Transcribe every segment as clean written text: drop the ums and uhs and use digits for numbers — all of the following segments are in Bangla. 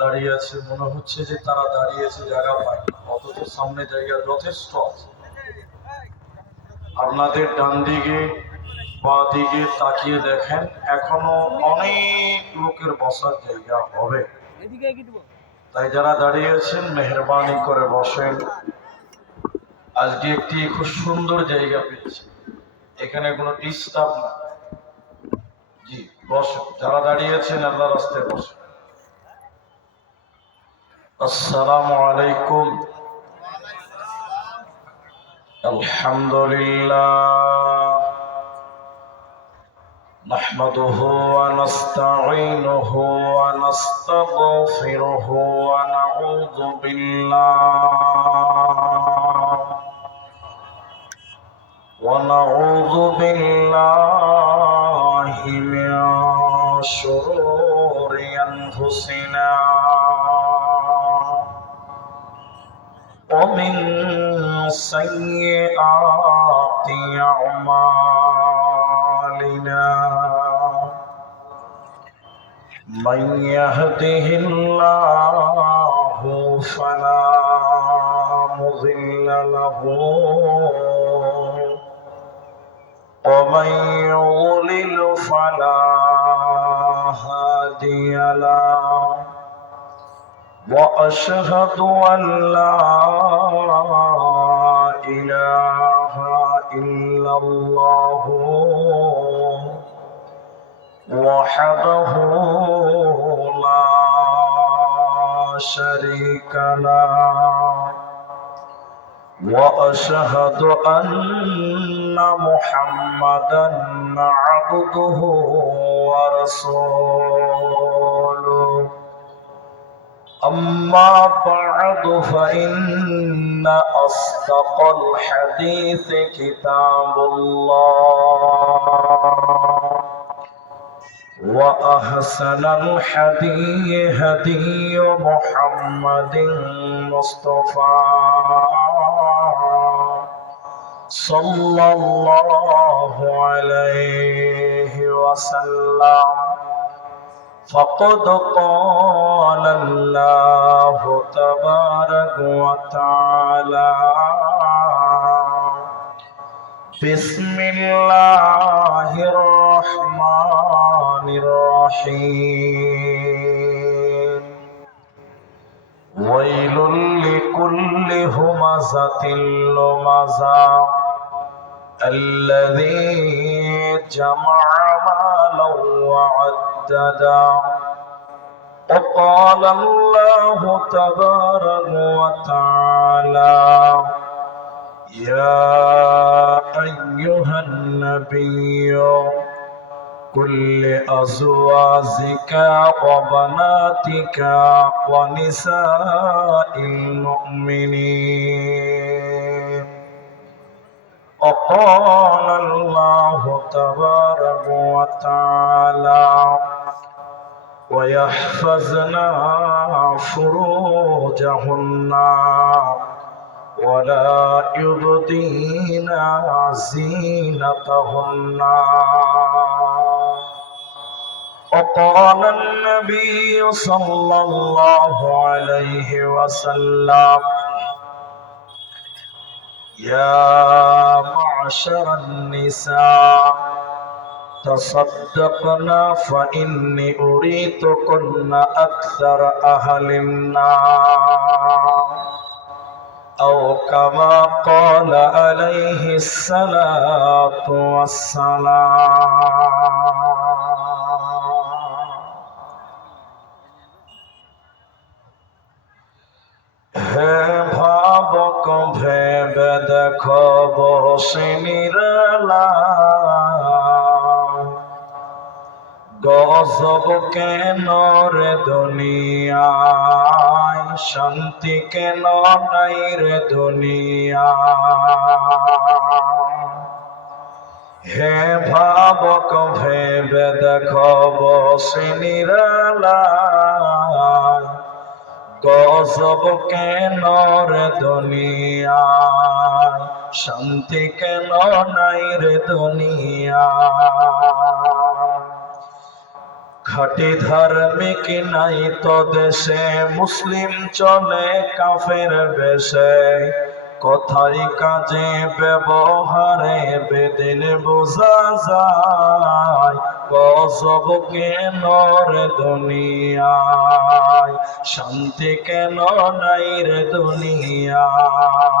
দাঁড়িয়ে আছে, মনে হচ্ছে যে তারা দাঁড়িয়েছে জায়গা পায় না, অথচ সামনে জায়গা যথেষ্ট আছে। আপনাদের ডান দিকে বা দিকে তাকিয়ে দেখেন, এখনো অনেক লোকের বসার জায়গা হবে। তাই যারা দাঁড়িয়েছেন মেহরবানি করে বসেন। আজকে একটি খুব সুন্দর জায়গা পেয়েছি, এখানে কোনো ডিস্টার্ব না। জি বসেন, যারা দাঁড়িয়েছেন আল্লাহর রাস্তায় বসেন। আসসালামু আলাইকুম। আলহামদুলিল্লাহ নাহমাদুহু ওয়া নাস্তাঈনুহু ওয়া নাস্তাগফিরুহু ওয়া নাউযু বিল্লাহি মিন শুরুরি আনফুসিনা ومن سيئات أعمالنا من يهده الله فلا مضل له ومن يضلل فلا هادي له وأشهد أن لا إله إلا الله وحده لا شريك له وأشهد أن محمدا عبده ورسوله أما بعد فإن أصدق الحديث كتاب الله وأحسن الحديث هدي محمد مصطفى صلى الله عليه وسلم فقد قال الله تبارك وتعالى بسم الله الرحمن الرحيم ويل لكل همزة لمزة الذي جمع مالا وعددا وقال الله تبارك وتعالى يا أيها النبي قل لأزواجك وبناتك ونساء المؤمنين وقال الله تبارك وتعالى ويحفظنا فروجهن ولا يبدين زينتهن وقال النبي صلى الله عليه وسلم يا معشر النساء تصدقنا فإني أريتكن أكثر أهل النار أو كما قال عليه الصلاة والسلام হে ভাবক ভেবে দেখো বসে নিরালায় গজব কেন রে দুনিয়ায় শান্তি কেন নাই রে দুনিয়ায় হে ভাবক ভেবে দেখো বসে নিরালায় গজব কেন রে দুনিয়ায় শান্তি কেন নাই রে দুনিয়ায় খাঁটি ধার্মিক নাই তো দেশে, মুসলিম চলে কাফের বেশে। কথায় কাজে ব্যবহারে বেদিন বোঝা যায়, গজব কেন রে দুনিয়ায়, শান্তি কেন নাই রে দুনিয়ায়।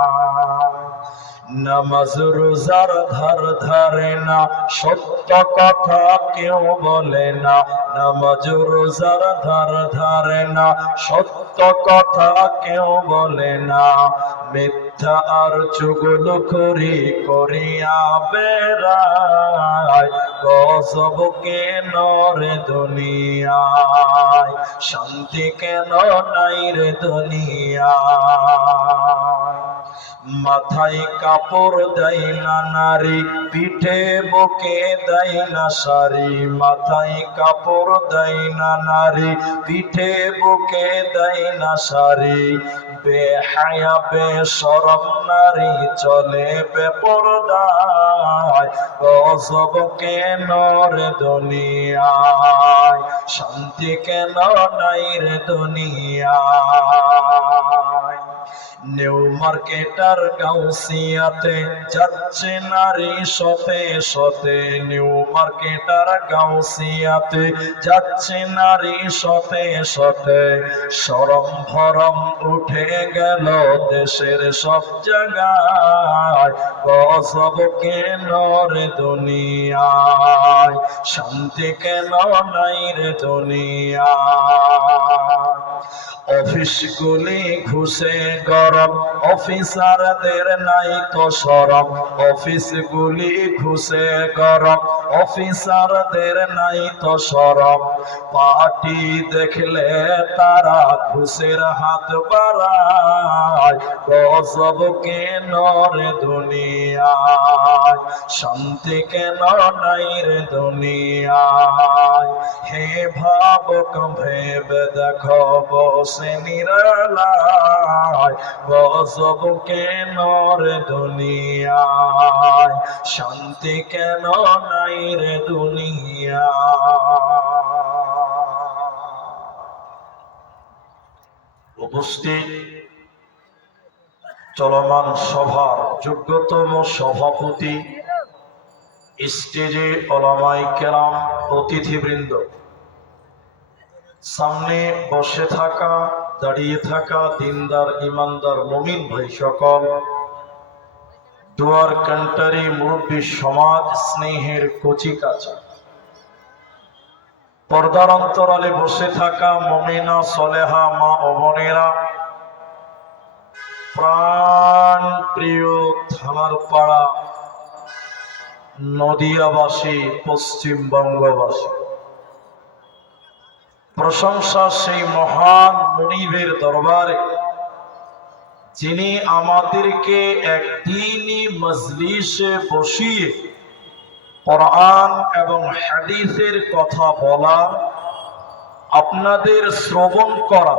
নামাজ রোজার ধার ধারে না, সত্য কথা কেউ বলে না। নামাজ রোজার ধার ধারে না, সত্য কথা কেউ বলে না। মিথ্যা আর চুগলখড়ি করিয়া বেড়ায়, গজব কেন রে দুনিয়ায়, শান্তি কেন নাই রে দুনিয়ায়। মাথায় কাপড় দেয় না নারী, পিঠে বুকে দেয় না শাড়ি। মাথায় কাপড় দেয় না নারী, পিঠে বুকে দেয় না শাড়ি। বেহায়া বেশরম নারী চলে বেপরদায়, গজব কেন রে দুনিয়ায়, শান্তি কেন নাই রে দুনিয়ায়। নিউ মার্কেটার গাউসিয়াতে যাচ্ছে নারী শতে শতে। নিউ মার্কেটার গাউসিয়াতে যাচ্ছে নারী শতে শতে। শরম ভরম উঠে গেল দেশের সব জায়গায়, গজব কেন রে দুনিয়ায়, শান্তি কেন নাই রে দুনিয়ায়। অফিসগুলি ঘুষে গরম, অফিসারদের নাই তো শরম। অফিসগুলি ঘুষে গরম, অফিসারদের নাই তো শরম। পার্টি দেখলে তারা ঘুষের হাত বাড়ায়, গজব কেন রে দুনিয়ায়, শান্তি কেন নাই রে দুনিয়ায়। হে ভাবক ভেবে দেখো বসে নিরালায়, গজব কেন রে দুনিয়ায়, শান্তি কেন নাই রে দুনিয়ায়। উপস্থিত চলমান সভার যোগ্যতম সভাপতি, স্টেজে ওলামায়ে কেরাম, অতিথিবৃন্দ, সামনে বসে থাকা দাঁড়িয়ে থাকা দিনদার ইমানদার মুমিন ভাই সকল, দুয়ার কান্টারি মুরব্বী সমাজ, স্নেহের কচি কাঁচা, পর্দার অন্তরালে বসে থাকা মুমিনা সলেহা মা ও বোনেরা, প্রাণ প্রিয় থানার পাড়া নদিয়াবাসী, পশ্চিমবঙ্গবাসী, প্রশংসা সেই মহান মুনিবের দরবারে যিনি আমাদেরকে একদিনই মজলিসে বসিয়ে কোরআন এবং হাদিসের কথা বলা, আপনাদের শ্রবণ করা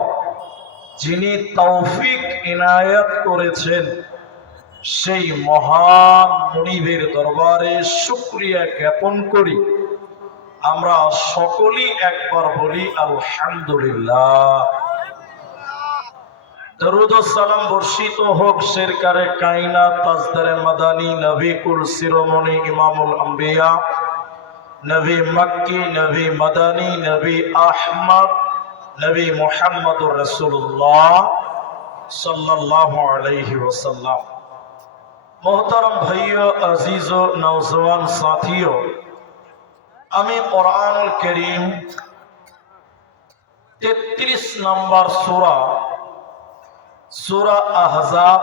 যিনি তৌফিক ইনায়াত করেছেন, সেই মহান মুনিবের দরবারে শুকরিয়া জ্ঞাপন করি। আমরা সকলেই একবার বলি আলহামদুলিল্লাহ। দরুদ ও সালাম বর্ষিত হোক সরকারে কায়নাত, তাজদারে মাদানী, নবী কুল শিরোমণি ইমামুল আম্বিয়া, নবী মক্কি, নবী মাদানী, নবী আহমদ, নবী মুহাম্মদুর রাসূলুল্লাহ সাল্লাল্লাহু আলাইহি ওয়াসাল্লাম। মোহতারম ভাইও, আজিজ ও নওজওয়ান সাথীও, আমি কোরআনুল কারীম 33 নম্বর সূরা, সূরা আহজাব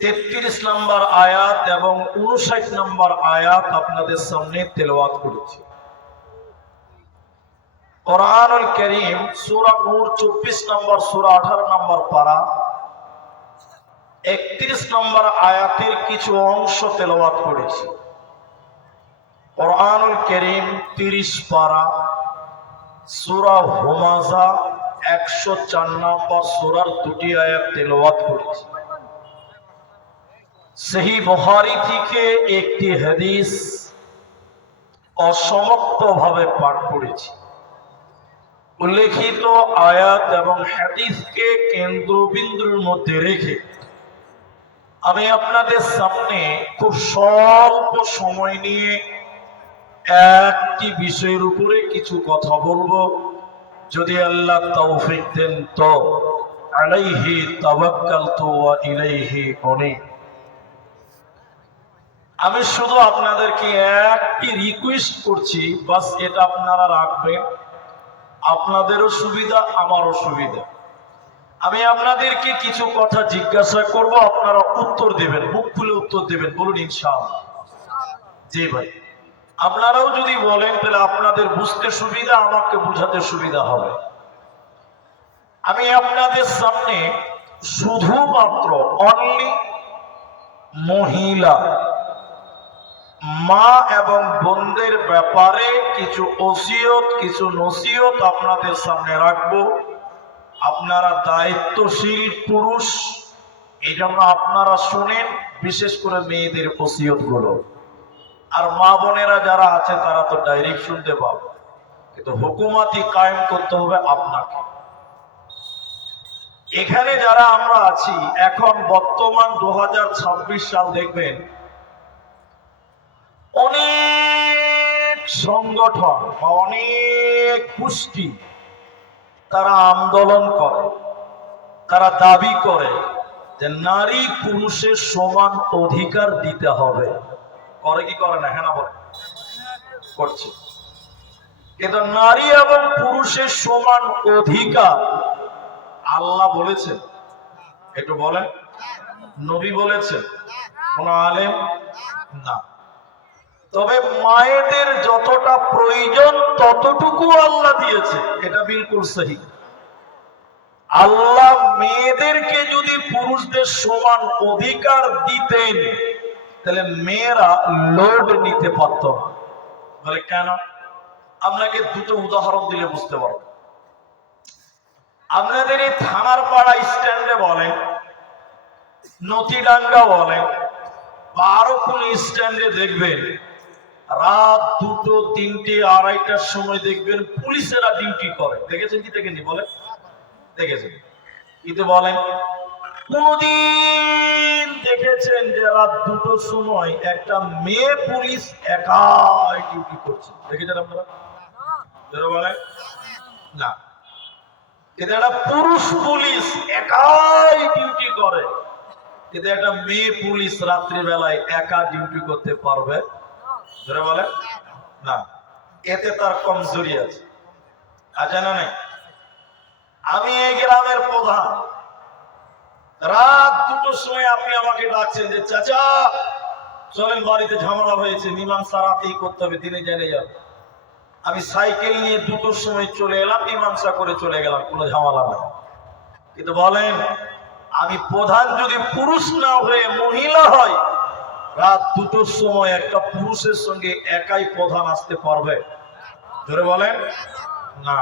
33 নম্বর আয়াত এবং 59 নম্বর আয়াত আপনাদের সামনে তেলাওয়াত করেছি। কোরআনুল কারীম সূরা নূর 24 নম্বর সূরা 18 নম্বর পারা 31 নম্বর আয়াতের কিছু অংশ তেলাওয়াত করেছি। কোরআনুল কারীম 30 পারা সূরা হুমাযা 104 নম্বর সূরার দুটি আয়াত তেলাওয়াত করেছি। সহিহ বুখারী থেকে একটি হাদিস অসমাপ্তভাবে পাঠ করেছি। উল্লেখিত আয়াত এবং হাদিসকে কেন্দ্রবিন্দুর মধ্যে রেখে আমি আপনাদের সামনে খুব স্বল্প সময় নিয়ে একটি বিষয়ের উপরে কিছু কথা বলবো। যদি আল্লাহ তৌফিক দেন তো আলাইহি তাওয়াক্কালতু ওয়া ইলাইহি উনীব। আমি শুধু আপনাদেরকে একটি রিকোয়েস্ট করছি, বাস এটা আপনারা রাখবেন, আপনাদেরও সুবিধা আমারও সুবিধা। আমি আপনাদেরকে কিছু কথা জিজ্ঞাসা করব, আপনারা উত্তর দেবেন, মুখ খুলে উত্তর দেবেন। বলুন ইনশাআল্লাহ। জি ভাই, আপনারাও যদি বলেন তাহলে আপনাদের বুঝতে সুবিধা, আমাকে বুঝাতে সুবিধা হবে। আমি আপনাদের সামনে শুধুমাত্র অনলি মহিলা মা এবং বোনদের ব্যাপারে কিছু ওসিয়ত, কিছু নসিহত আপনাদের সামনে রাখবো। আপনারা দায়িত্বশীল পুরুষ, এই জন্য আপনারা শুনেন, বিশেষ করে মেয়েদের ওসিয়ত গুলো। আর মা বোনেরা যারা আছে তারা তো ডাইরেক্ট শুনতে পাবে, কিন্তু হুকুমাতি কায়েম করতে হবে আপনাকে। এখানে যারা আমরা আছি এখন বর্তমান 2026 সাল, দেখবেন অনেক সংগঠন বা অনেক গোষ্ঠী তারা আন্দোলন করে, তারা দাবি করে যে নারী পুরুষের সমান অধিকার দিতে হবে। করে কি করে না? হ্যাঁ না বলে? করছে। কিন্তু নারী এবং পুরুষের সমান অধিকার আল্লাহ বলেছেন? একটু বলেন। নবী বলেছেন? কোন আলেম? না। তবে মায়েদের যতটা প্রয়োজন ততটুকু আল্লাহ দিয়েছে, এটা বিলকুল সহি। আল্লাহ মেয়েদেরকে যদি পুরুষদের সমান অধিকার দিতেন তাহলে মেয়েরা লোড নিতে পারত না। বলে কেন? আপনাকে দুটো উদাহরণ দিলে বুঝতে পারব। আপনাদের এই থানার পাড়া স্ট্যান্ডে বলেন, নতিডাঙ্গা বলেন, বা আরো কোন স্ট্যান্ডে দেখবেন রাত 2টো, 3টে, 2:30টার সময় দেখবেন পুলিশেরা ডিউটি করে। দেখেছেন কি দেখেননি? বলে দেখেছেন। কিন্তু বলেন কোনদিন দেখেছেন যে রাত 2টোর সময় একটা মেয়ে পুলিশ একাই ডিউটি করছে? দেখেছেন আপনারা? বলেন না। কিন্তু একটা পুরুষ পুলিশ একাই ডিউটি করে, কিন্তু একটা মেয়ে পুলিশ রাত্রিবেলায় একা ডিউটি করতে পারবে? ধরে বলে না। এতে তার কমজোরি আছে, আছে না নাই? আমি এই গ্রামের প্রধান, রাত 2টোর সময় আপনি আমাকে ডাকছেন যে চাচা চলেন বাড়িতে ঝামেলা হয়েছে, মীমাংসা রাতেই করতে হবে, দিনে জেনে যাবে। আমি সাইকেল নিয়ে 2টোর সময় চলে এলাম, মীমাংসা করে চলে গেলাম, কোনো ঝামেলা নাই। কিন্তু বলেন আমি প্রধান যদি পুরুষ না হয়ে মহিলা হয়, রাত 2টোর সময় একটা পুরুষের সঙ্গে একাই প্রধান আসতে পারবে? ধরে বলেন না।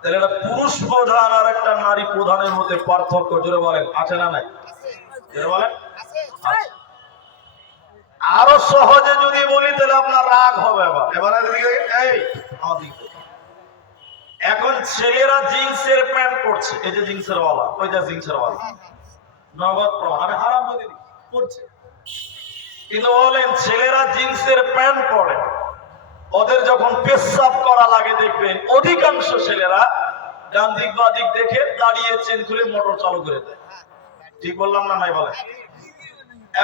তাহলে একটা পুরুষ প্রধান আর একটা নারী প্রধানের মধ্যে পার্থক্য জোরে বলেন আছে না নাই? জোরে বলেন। আরো সহজে যদি বলি তাহলে আপনার রাগ হবে। এবারে এখন ছেলেরা জিন্সের প্যান্ট পরছে, এই যে জিন্সের ওয়ালা, ওই যে জিন্সের ওয়ালা, নগদ প্রমাণ, আমি হারাম বলি পড়ছে। কিন্তু বলেন ছেলেরা জিন্সের প্যান্ট পরে, ওদের যখন পেশাব করা লাগে দেখবেন অধিকাংশ ছেলেরা ডান দিক বা দিক দেখে দাঁড়িয়ে চেন খুলে মোটর চালু করে দেয়। ঠিক বললাম না নাই? বলে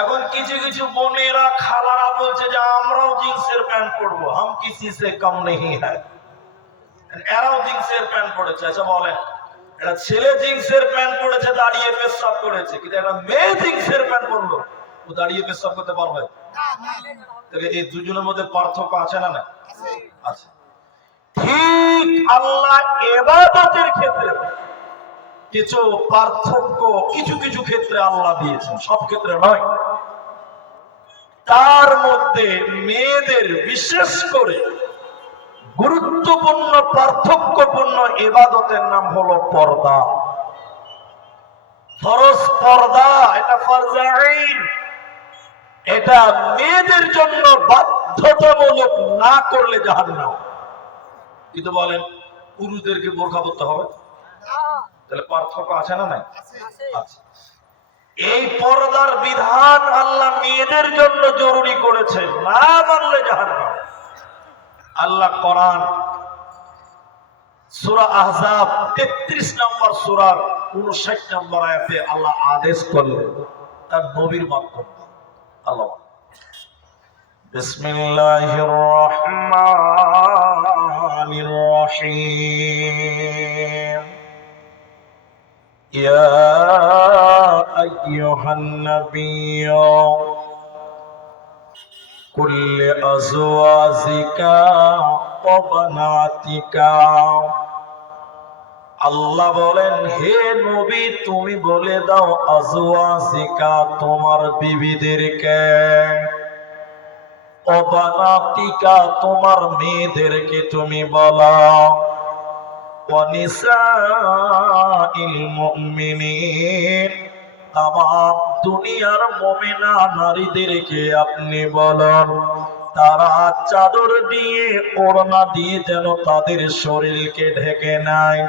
এখন কিছু কিছু বোনেরা খালারা বলছে যে আমরাও জিন্সের প্যান্ট পরবো, হাম কিসি সে কম নেই হ্যায়। এরাও জিন্সের প্যান্ট পরেছে। আচ্ছা বলেন, একটা ছেলে জিন্সের প্যান্ট পরেছে, দাঁড়িয়ে পেশাব করেছে, কিন্তু একটা মেয়ে জিন্সের প্যান্ট পরলো, ও দাঁড়িয়ে পেশাব করতে পারবে? তাহলে এই দুজনের মধ্যে পার্থক্য আছে না? না আছে। ঠিক আল্লাহ ইবাদতের ক্ষেত্রে কিছু পার্থক্য কিছু কিছু ক্ষেত্রে আল্লাহ দিয়েছেন, সব ক্ষেত্রে নয়। তার মধ্যে মেয়েদের বিশেষ করে গুরুত্বপূর্ণ পার্থক্যপূর্ণ ইবাদতের নাম হলো পর্দা। ফরজ পর্দা, এটা ফরজ আইন। এটা মেয়েদের জন্য বাধ্যতামূলক না করলে জাহান্নাম। কিন্তু বলেন পুরুষদেরকে বোরকা পরতে হবে, তাহলে পার্থক্য আছে না নাই? আচ্ছা, এই পর্দার বিধান আল্লাহ মেয়েদের জন্য জরুরি করেছে, না মানলে জাহান্নাম। আল্লাহ কোরআন সূরা আহজাব 33 নম্বর সূরার 59 নম্বর আয়াতে আল্লাহ আদেশ করলেন তার নবীর মাধ্যমে। আল্লাহ বিসমিল্লাহির রহমানির রহিম ইয়া আইয়ুহান নাবিয়্যু কুল্লি আজওয়াজিকা ওয়া বানাতিকা। আল্লাহ বলেন, হে নবী তুমি বলে দাও আজওয়াজিকা তোমার বিবিদেরকে, ও বানাতিকা তোমার মেয়েদেরকে তুমি বলো, ওয়া নিসাইল মুমিনিন তামাম দুনিয়ার মুমিনা নারীদেরকে আপনি বলেন তারা চাদর দিয়ে ওড়না দিয়ে যেন তাদের শরীরকে ঢেকে নেয়,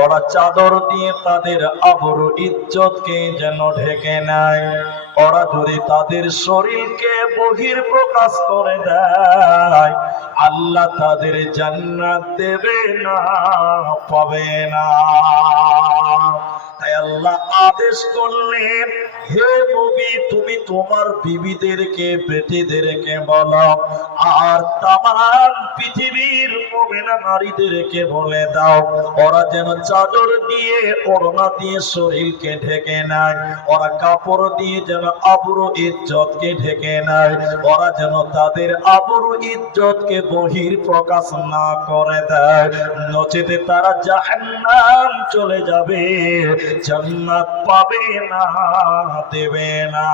ওরা চাদর দিয়ে তাদের আবরু ইজ্জতকে যেন ঢেকে নেয়। ওরা যদি তাদের শরীরকে বহির প্রকাশ করে দেয় আল্লাহ তাদের জান্নাত দেবে না, পাবে না। তাই আল্লাহ আদেশ করলেন, হে নবী তুমি তোমার বিবিদেরকে বেটিদেরকে বলো, আর তামাম পৃথিবীর মুমিনা নারীদেরকে বলে দাও ওরা যেন চাদর দিয়ে ওড়না দিয়ে শরীরকে ঢেকে নেয়, ওরা কাপড় দিয়ে যেন আবরু ইজ্জতকে ঢেকে নেয়, ওরা যেন তাদের আবরু ইজ্জতকে বহির প্রকাশ না করে দেয়, নচেতে তারা জাহান্নাম চলে যাবে, জান্নাত পাবে না, দেবে না।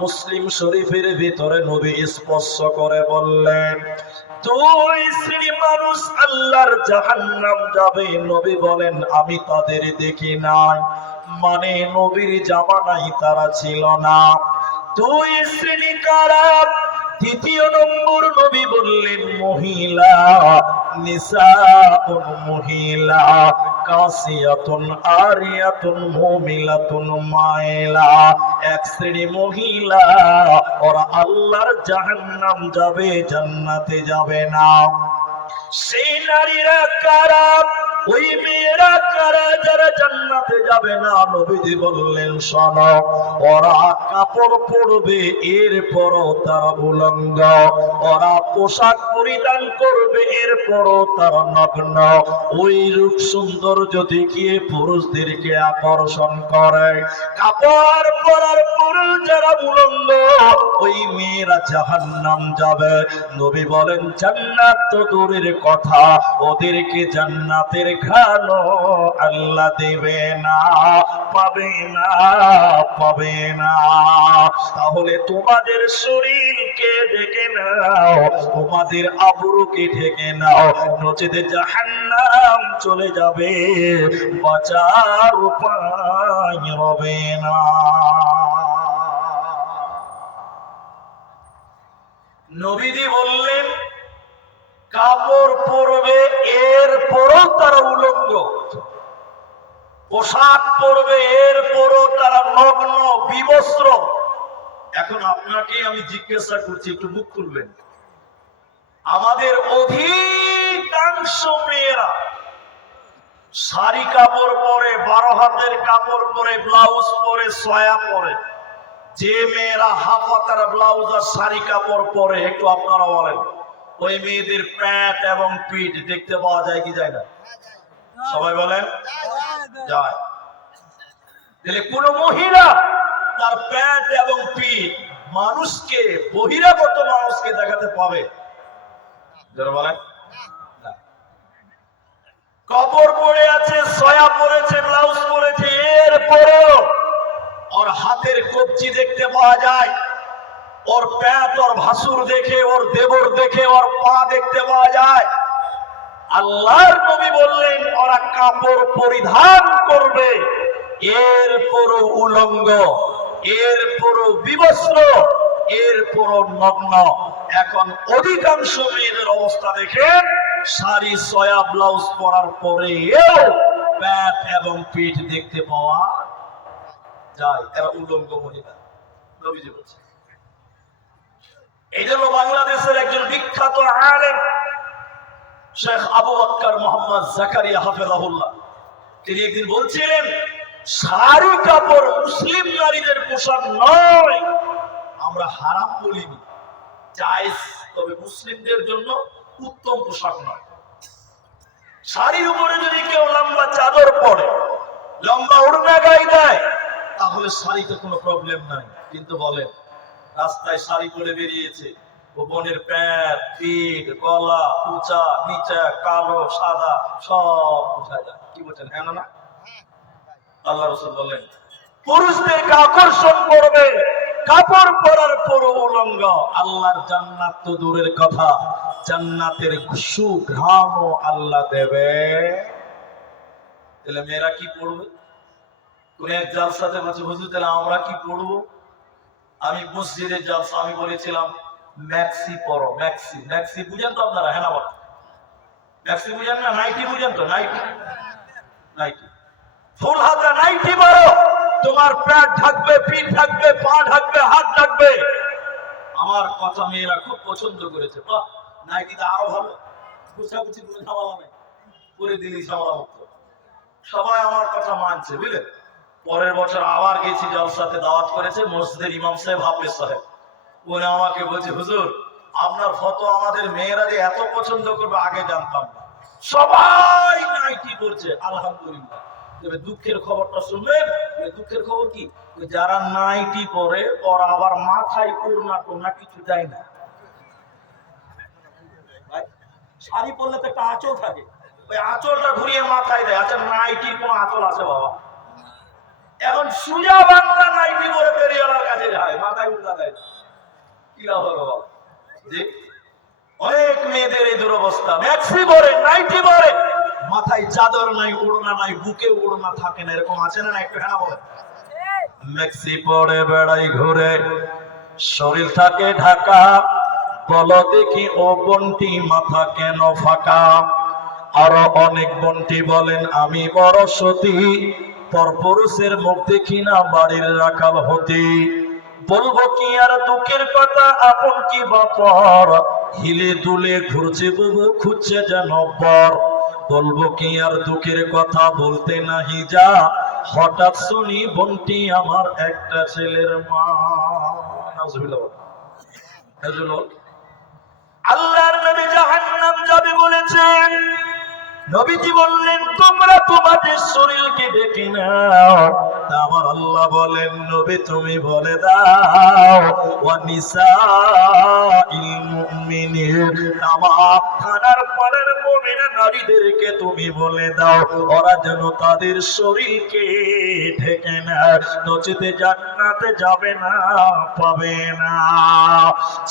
মুসলিম শরীফের ভিতরে নবী স্পর্শ করে বললেন দুই শ্রেণী মানুষ আল্লাহর জাহান্নাম যাবে। নবী বলেন আমি তাদের দেখি নাই, মানে নবীর জামানায় তারা ছিল না। দুই শ্রেণী কারা? দ্বিতীয় নম্বর নবী বললেন মহিলা, নিসাউন মহিলা, কাসিয়াতুন আরিয়াতুন মুমিলাতুন মাইলা। এক শ্রেণী মহিলা ওরা আল্লাহর জাহান্নাম যাবে, জান্নাতে যাবে না। সেই নারীরা কারা? ওই মেয়েরা কারা যারা জান্নাতে যাবে না? নবীজি বললেন শোনো, ওরা কাপড় পরবে এরপরও তারা উলঙ্গ, ওরা পোশাক পরিধান করবে এরপরও তারা নগ্ন। ওই রূপ সৌন্দর্য দেখিয়ে পুরুষদেরকে আকর্ষণ করে। কাপড় পরার পুরুষ যারা উলঙ্গ ওই মেয়েরা জাহান্নাম যাবে। নবী বলেন জান্নাত তো দূরের কথা, ওদেরকে জান্নাতের ঘ্রাণও আল্লাহ দেবে না, পাবে না, পাবে না। তাহলে তোমাদের শরীরকে ঢেকে নাও, তোমাদের আবরুকে ঢেকে নাও, নচেতে জাহান্নাম চলে যাবে, বাঁচার উপায় হবে না। নবীজি বললেন কাপড় পরবে এরপরও তারা উলঙ্গ, পোশাক পরবে এরপরও তারা নগ্ন বিবস্ত্র। এখন আপনাকে আমি জিজ্ঞাসা করছি, একটু মুখ খুলবেন। আমাদের অধিকাংশ মেয়েরা শাড়ি কাপড় পরে, 12 হাতের কাপড় পরে, ব্লাউজ পরে, সয়া পরে। যে মেয়েরা হাফ হাতার ব্লাউজ আর শাড়ি কাপড় পরে, একটু আপনারা বলেন ওই মেয়েদের প্যান্ট এবং পিঠ দেখতে পাওয়া যায় কি যায় না? সবাই বলেন যায়। তাহলে কোন মহিলা তার প্যান্ট এবং পিঠ মানুষকে, বহিরাগত মানুষকে দেখাতে পাবে? যারা বলেন কাপড় পরে আছে, সয়া পরেছে, ব্লাউজ পরেছে, এরপরও ওর হাতের কবজি দেখতে পাওয়া যায়, ওর প্যাট, ওর ভাসুর দেখে, ওর দেবর দেখে, ওর পা দেখতে পাওয়া যায়। আল্লাহর নবী বললেন ওরা কাপড় পরিধান করবে এরপরও উলঙ্গ। এরপরও বিবস্ত্র, এরপরও নগ্ন। এখন অধিকাংশ মেয়েদের অবস্থা দেখেন, শাড়ি সয়া ব্লাউজ পরার পরেও পেট এবং পিঠ দেখতে পাওয়া যায়। এরা উলঙ্গ মহিলা। নবীজি বলছে। এই জন্য বাংলাদেশের একজন বিখ্যাত আলেম শেখ আবু বকর মোহাম্মদ জাকারিয়া হাফেজাহুল্লাহ, তিনি একদিন বলছিলেন, শাড়ি কাপড় মুসলিম নারীদের পোশাক নয়, আমরা হারাম বলিনি, জায়েজ, তবে মুসলিমদের জন্য উত্তম পোশাক নয়। শাড়ির উপরে যদি কেউ লম্বা চাদর পরে, লম্বা ওড়না গায়ে দেয়, তাহলে শাড়িতে কোনো প্রবলেম নাই। কিন্তু বলেন, রাস্তায় শাড়ি পরে বেরিয়েছে, বোনের প্যান্ট, পিঠ, গলা, উঁচা নিচা, কালো সাদা সব বোঝা যায়। কি বলছেন? হ্যাঁ না? আল্লাহ রাসূল বলেন, পুরুষদেরকে আকর্ষণ করবে কাপড় পরার পর উলঙ্গ। আল্লাহর জান্নাত তো দূরের কথা, জান্নাতের সুঘ্রাণও আল্লাহ দেবে। তাহলে মেয়েরা কি পড়বে? কোন এক জালসাতে বলছে, হুজুর তাহলে আমরা কি পড়বো? আমি মসজিদে জালসা, আমি বলেছিলাম ম্যাক্সি পরো। ম্যাক্সি, ম্যাক্সি বুঝেন তো আপনারা? হ্যাঁ না? ম্যাক্সি বুঝেন না? নাইটি বুঝেন তো? নাইটি, নাইটি, ফুল হাতা নাইটি পরো, তোমার পেট ঢাকবে, পিঠ ঢাকবে, পা ঢাকবে, হাত ঢাকবে। আমার কথা মেয়েরা খুব পছন্দ করেছে। বাহ, নাইটিটা আরো ভালো, গুছাগুছি করে ঝামেলা নেই, করে দিলেই ঝামেলা মুক্ত। সবাই আমার কথা মানছে, বুঝলেন? পরের বছর আবার গেছি জলসাতে, দাওয়াত করেছে মসজিদের ইমাম সাহেব, হাফেজ সাহেব। উনি আমাকে বলছে, হুজুর আপনার ফটো আমাদের মেয়েরা যে এত পছন্দ করবে আগে জানতাম না, সবাই নাইটি করছে। আলহামদুলিল্লাহ। তবে দুঃখের খবরটা শুনবেন। দুঃখের খবর কি? যারা নাইটি পরে ওরা আবার মাথায় ওড়না টোড়না কিছু দেয় না। শাড়ি পরলে তো একটা আঁচল থাকে, ওই আঁচলটা ঘুরিয়ে মাথায় দেয়। আচ্ছা, নাইটির কোন আঁচল আছে বাবা? এখন সুজা বাংলা নাইটি পরে পেরিয়ালার কাছে যায়, মাথায় উল্টা দেয়। কি লাভ হলো বাবা? জি, অনেক মেয়েদের এই দুরবস্থা। ম্যাক্সি পরে, নাইটি পরে, মাথায় চাদর নাই, ওড়না নাই, বুকে ওড়না থাকে না। এরকম আছে না? একটু হ্যাঁ বলে। ম্যাক্সি পরে বেড়াই ঘুরে, শরীর থাকে ঢাকা, বলো দেখি ও বন্টি মাথা কেন ফাঁকা? আরো অনেক বন্টি বলেন, আমি বড় সতী, পরপুরুষের মুখ দেখি না বাড়ির রাখাল হতি। বলবো কি আর দুঃখের কথা, আপন কি বাপর, হিলে দুলে ঘুরছে বুবু, খুঁজছে যেন বর। বলবো কি আর দুঃখের কথা, বলতে নাহি যা, হঠাৎ শুনি বন্টি আমার একটা ছেলের মা। আল্লাহর নবী জাহান্নাম যাবে বলেছেন। নবীজি বললেন, তোমরা তোমাদের শরীরকে ডেকে নাও। আমার আল্লাহ বলেন, নবী তুমি বলে দাও, ওয়া নিসাইল মুমিনিন, তামাম খানার পরের মুমিন নারীদেরকে তুমি বলে দাও, ওরা যেন তাদের শরীরকে ঢেকে নেয়, নচেতে জান্নাতে যাবে না, পাবে না।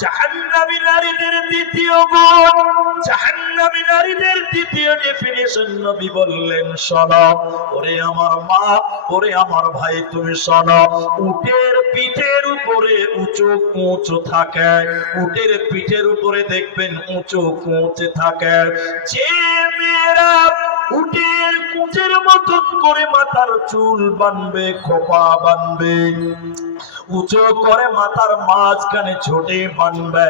জাহান্নামী নারীদের দ্বিতীয় গুণ, জাহান্নামী নারীদের দ্বিতীয় ডেফিনিশন নবী বললেন, শোনো ওরে আমার মা, ওরে আমার ভাই, তুমি শোনো, উটের পিঠের উপরে উঁচু কোঁচ থাকে, উটের পিঠের উপরে দেখবেন উঁচু কোঁচ থাকে। যে মেয়েরা উটের কোঁচের মতন করে মাথার চুল বানবে, খোপা বানবে, উঁচু করে মাথার মাঝখানে ছোটে বানবে,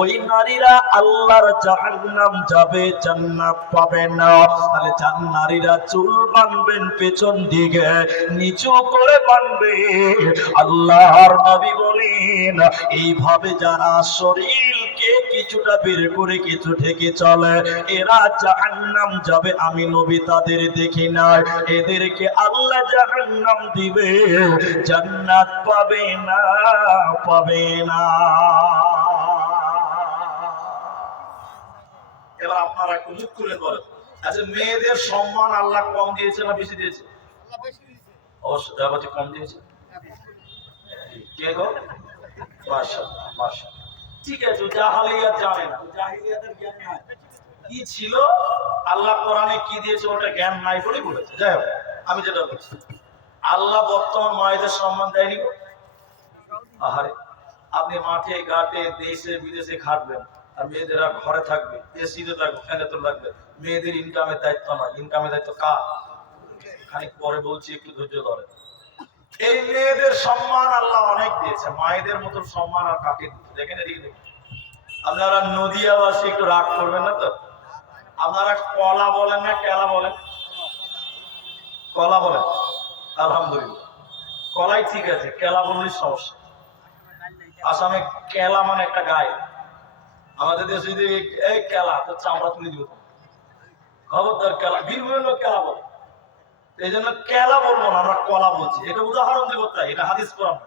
ওই নারীরা আল্লাহর জাহান্নাম যাবে, জান্নাত পাবে না। তাহলে যার নারীরা চুল বানবেন পেছন দিকে, নিচু করে বানবে, আল্লাহর নবী বলেন, এইভাবে যারা শরীরকে কিছুটা বের করে কিছু ঢেকে চলে, এরা জাহান্নাম যাবে। আমি নবী তাদের দেখি না, এদেরকে আল্লাহ জাহান্নাম দিবে, জান্নাত পাবে না, পাবে না। এবার আপনারা একটু মুখ খুলে বলেন, আচ্ছা মেয়েদের সম্মান আল্লাহ কম দিয়েছে না বেশি দিয়েছে? অবশ্যই কম দিয়েছে। কে গো? মাশাআল্লাহ, মাশাআল্লাহ। ঠিক আছে, জাহেলিয়াত জানে না, জাহেলিয়াতের জ্ঞান নাই। কি ছিল আল্লাহ কোরআনে কি দিয়েছে ওটা জ্ঞান নাই বলেই বলেছে। যাই হোক, আমি যেটা বলছি, আল্লাহ বর্তমান মায়েদের সম্মান দেয়নি। আহারে, আপনি মাঠে ঘাটে দেশে বিদেশে খাটবেন আর মেয়েদেরা ঘরে থাকবে, এসিতে থাকবে, ফ্যানে তো লাগবে। মেয়েদের ইনকামের দায়িত্ব নয়, ইনকামের দায়িত্ব কার? খানিক পরে বলছি, একটু ধৈর্য ধরে। এই মেয়েদের সম্মান আল্লাহ অনেক দিয়েছে, মায়েদের মতো সম্মান আর কাকে দিচ্ছে দেখেন। এদিকে দেখুন, আপনারা নদিয়াবাসী একটু রাগ করবেন না তো? আপনারা কলা বলেন না কেলা বলেন? কলা বলেন, আলহামদুলিল্লাহ। কলাই ঠিক আছে, কেলা বললেই সমস্যা। আসামে কেলা মানে একটা গায়ে, আমাদের দেশে যদি এই কেলা তো চামড়া তুলে দিব, খবরদার কেলা, বিভিন্ন কেলা বলে। এই জন্য কেলা বলবো না, আমরা কলা বলছি। এটা উদাহরণ দেবো, তাই এটা হাদিস কোরআন।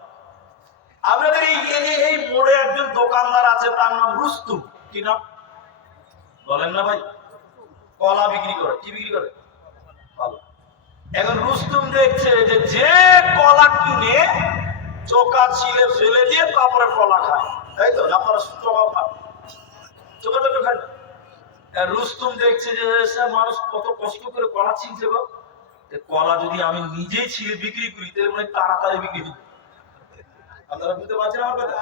আপনাদের এই মোড়ে একজন দোকানদার আছে, তার নাম রুস্তুম। কি নাম বলেন না ভাই? কলা বিক্রি করে। কি বিক্রি করে? কলা। এখন রুস্তুম দেখছে যে কলা কিনে চোকা ছিলে ফেলে দিয়ে তারপরে কলা খায়, তাই তো? আপনারা চোখা খান, চোখা চোখা খান। রুস্তুম দেখছে যে মানুষ কত কষ্ট করে কলা ছিলছে গো, কলা যদি আমি নিজেই ছিলে বিক্রি করি তাহলে মানে তাড়াতাড়ি বিক্রি হবে। আপনারা বুঝতে পারছেন আমার কথা?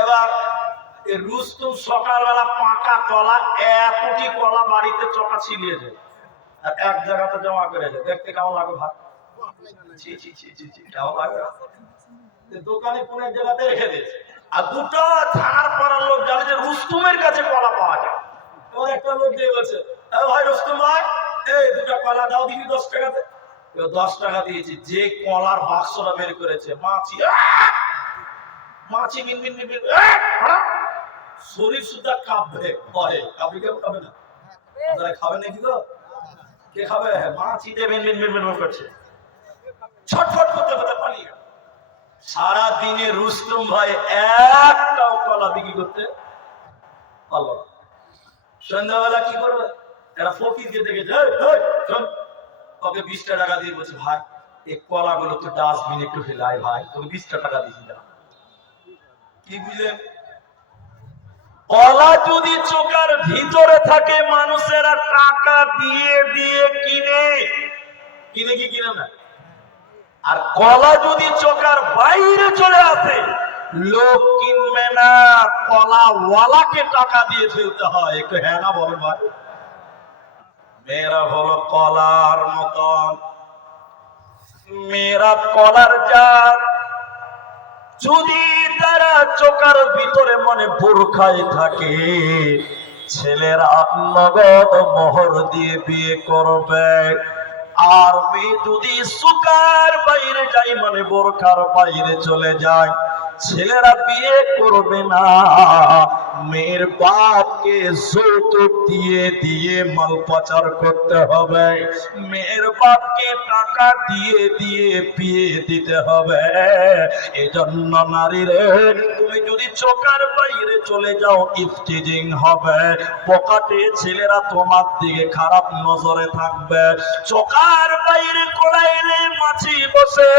এবার রুস্তুম সকালবেলা পাকা কলা, এতটি কলা বাড়িতে চোকা ছিলিয়েছে আর এক জায়গাতে জমা করেছে। দেখতে কেমন লাগে ভাত? কেমন লাগে? দোকানে কোন এক জায়গাতে রেখে দিয়েছে। আর দুটো থানার পাড়ার লোক জানে যে রুস্তুমের কাছে কলা পাওয়া যায়। এবার একটা লোক দিয়ে বলছে, ভাই রুস্তুম ভাই, এই দুটা কলা দাও দিবি 10 টাকাতে। 10 টাকা দিয়েছি। যে কলার বাক্সটা বের করেছে, মাছি মাছি মিনমিন মিনমিন, শরীর সুদ্ধা কাঁপবে, ভয়ে। কাঁপবে কেউ খাবে না? আপনারা খাবেন নাকি গো? কে খাবে? মাছিতে মিনমিন মিনমিন করছে, ছটফট করতে করতে পালিয়ে গেল। সারা দিনে রুস্তুম ভাই একটাও কলা বিক্রি করতে পারলো না। সন্ধ্যাবেলা কি করবে? একটা ফকিরকে দেখেছে, ওকে 20 টাকা দিয়ে বলছে, ভাই এই কলাগুলো তো ডাস্টবিন একটু ফেলাই, ভাই তোকে 20 টাকা দিয়েছি। কি বুঝলেন? কলা যদি চোখের ভিতরে থাকে, মানুষেরা টাকা দিয়ে দিয়ে কিনে, কিনে কি কিনে না? আর কলা যদি চোখের বাইরে চলে আসে, লোক কিনবে না, কলা ওয়ালাকে টাকা দিয়ে ফেলতে হয়। একটু হ্যাঁ না বলেন ভাই? মেয়েরা হলো কলার মতন, মেয়েরা কলার জাত। যদি তারা চোখের ভিতরে মনে বোরখায় থাকে, ছেলেরা নগদ মোহর দিয়ে বিয়ে করবে। আর মেয়ে যদি চোখের বাইরে যায়, মানে বোরখার বাইরে চলে যায়, ছেলেরা বিয়ে করবে না। মেয়ের বাপকে যৌতুক দিয়ে দিয়ে মাল পাচার করতে হবে, মেয়ের বাপকে টাকা দিয়ে দিয়ে বিয়ে দিতে হবে। এজন্য নারীরে, তুমি যদি চোখের বাইরে চলে যাও, ইফতিজিং হবে, পকেটে ছেলেরা তোমার দিকে খারাপ নজরে থাকবে। চোখের বাইরে কোলাইলে মাছি বসে,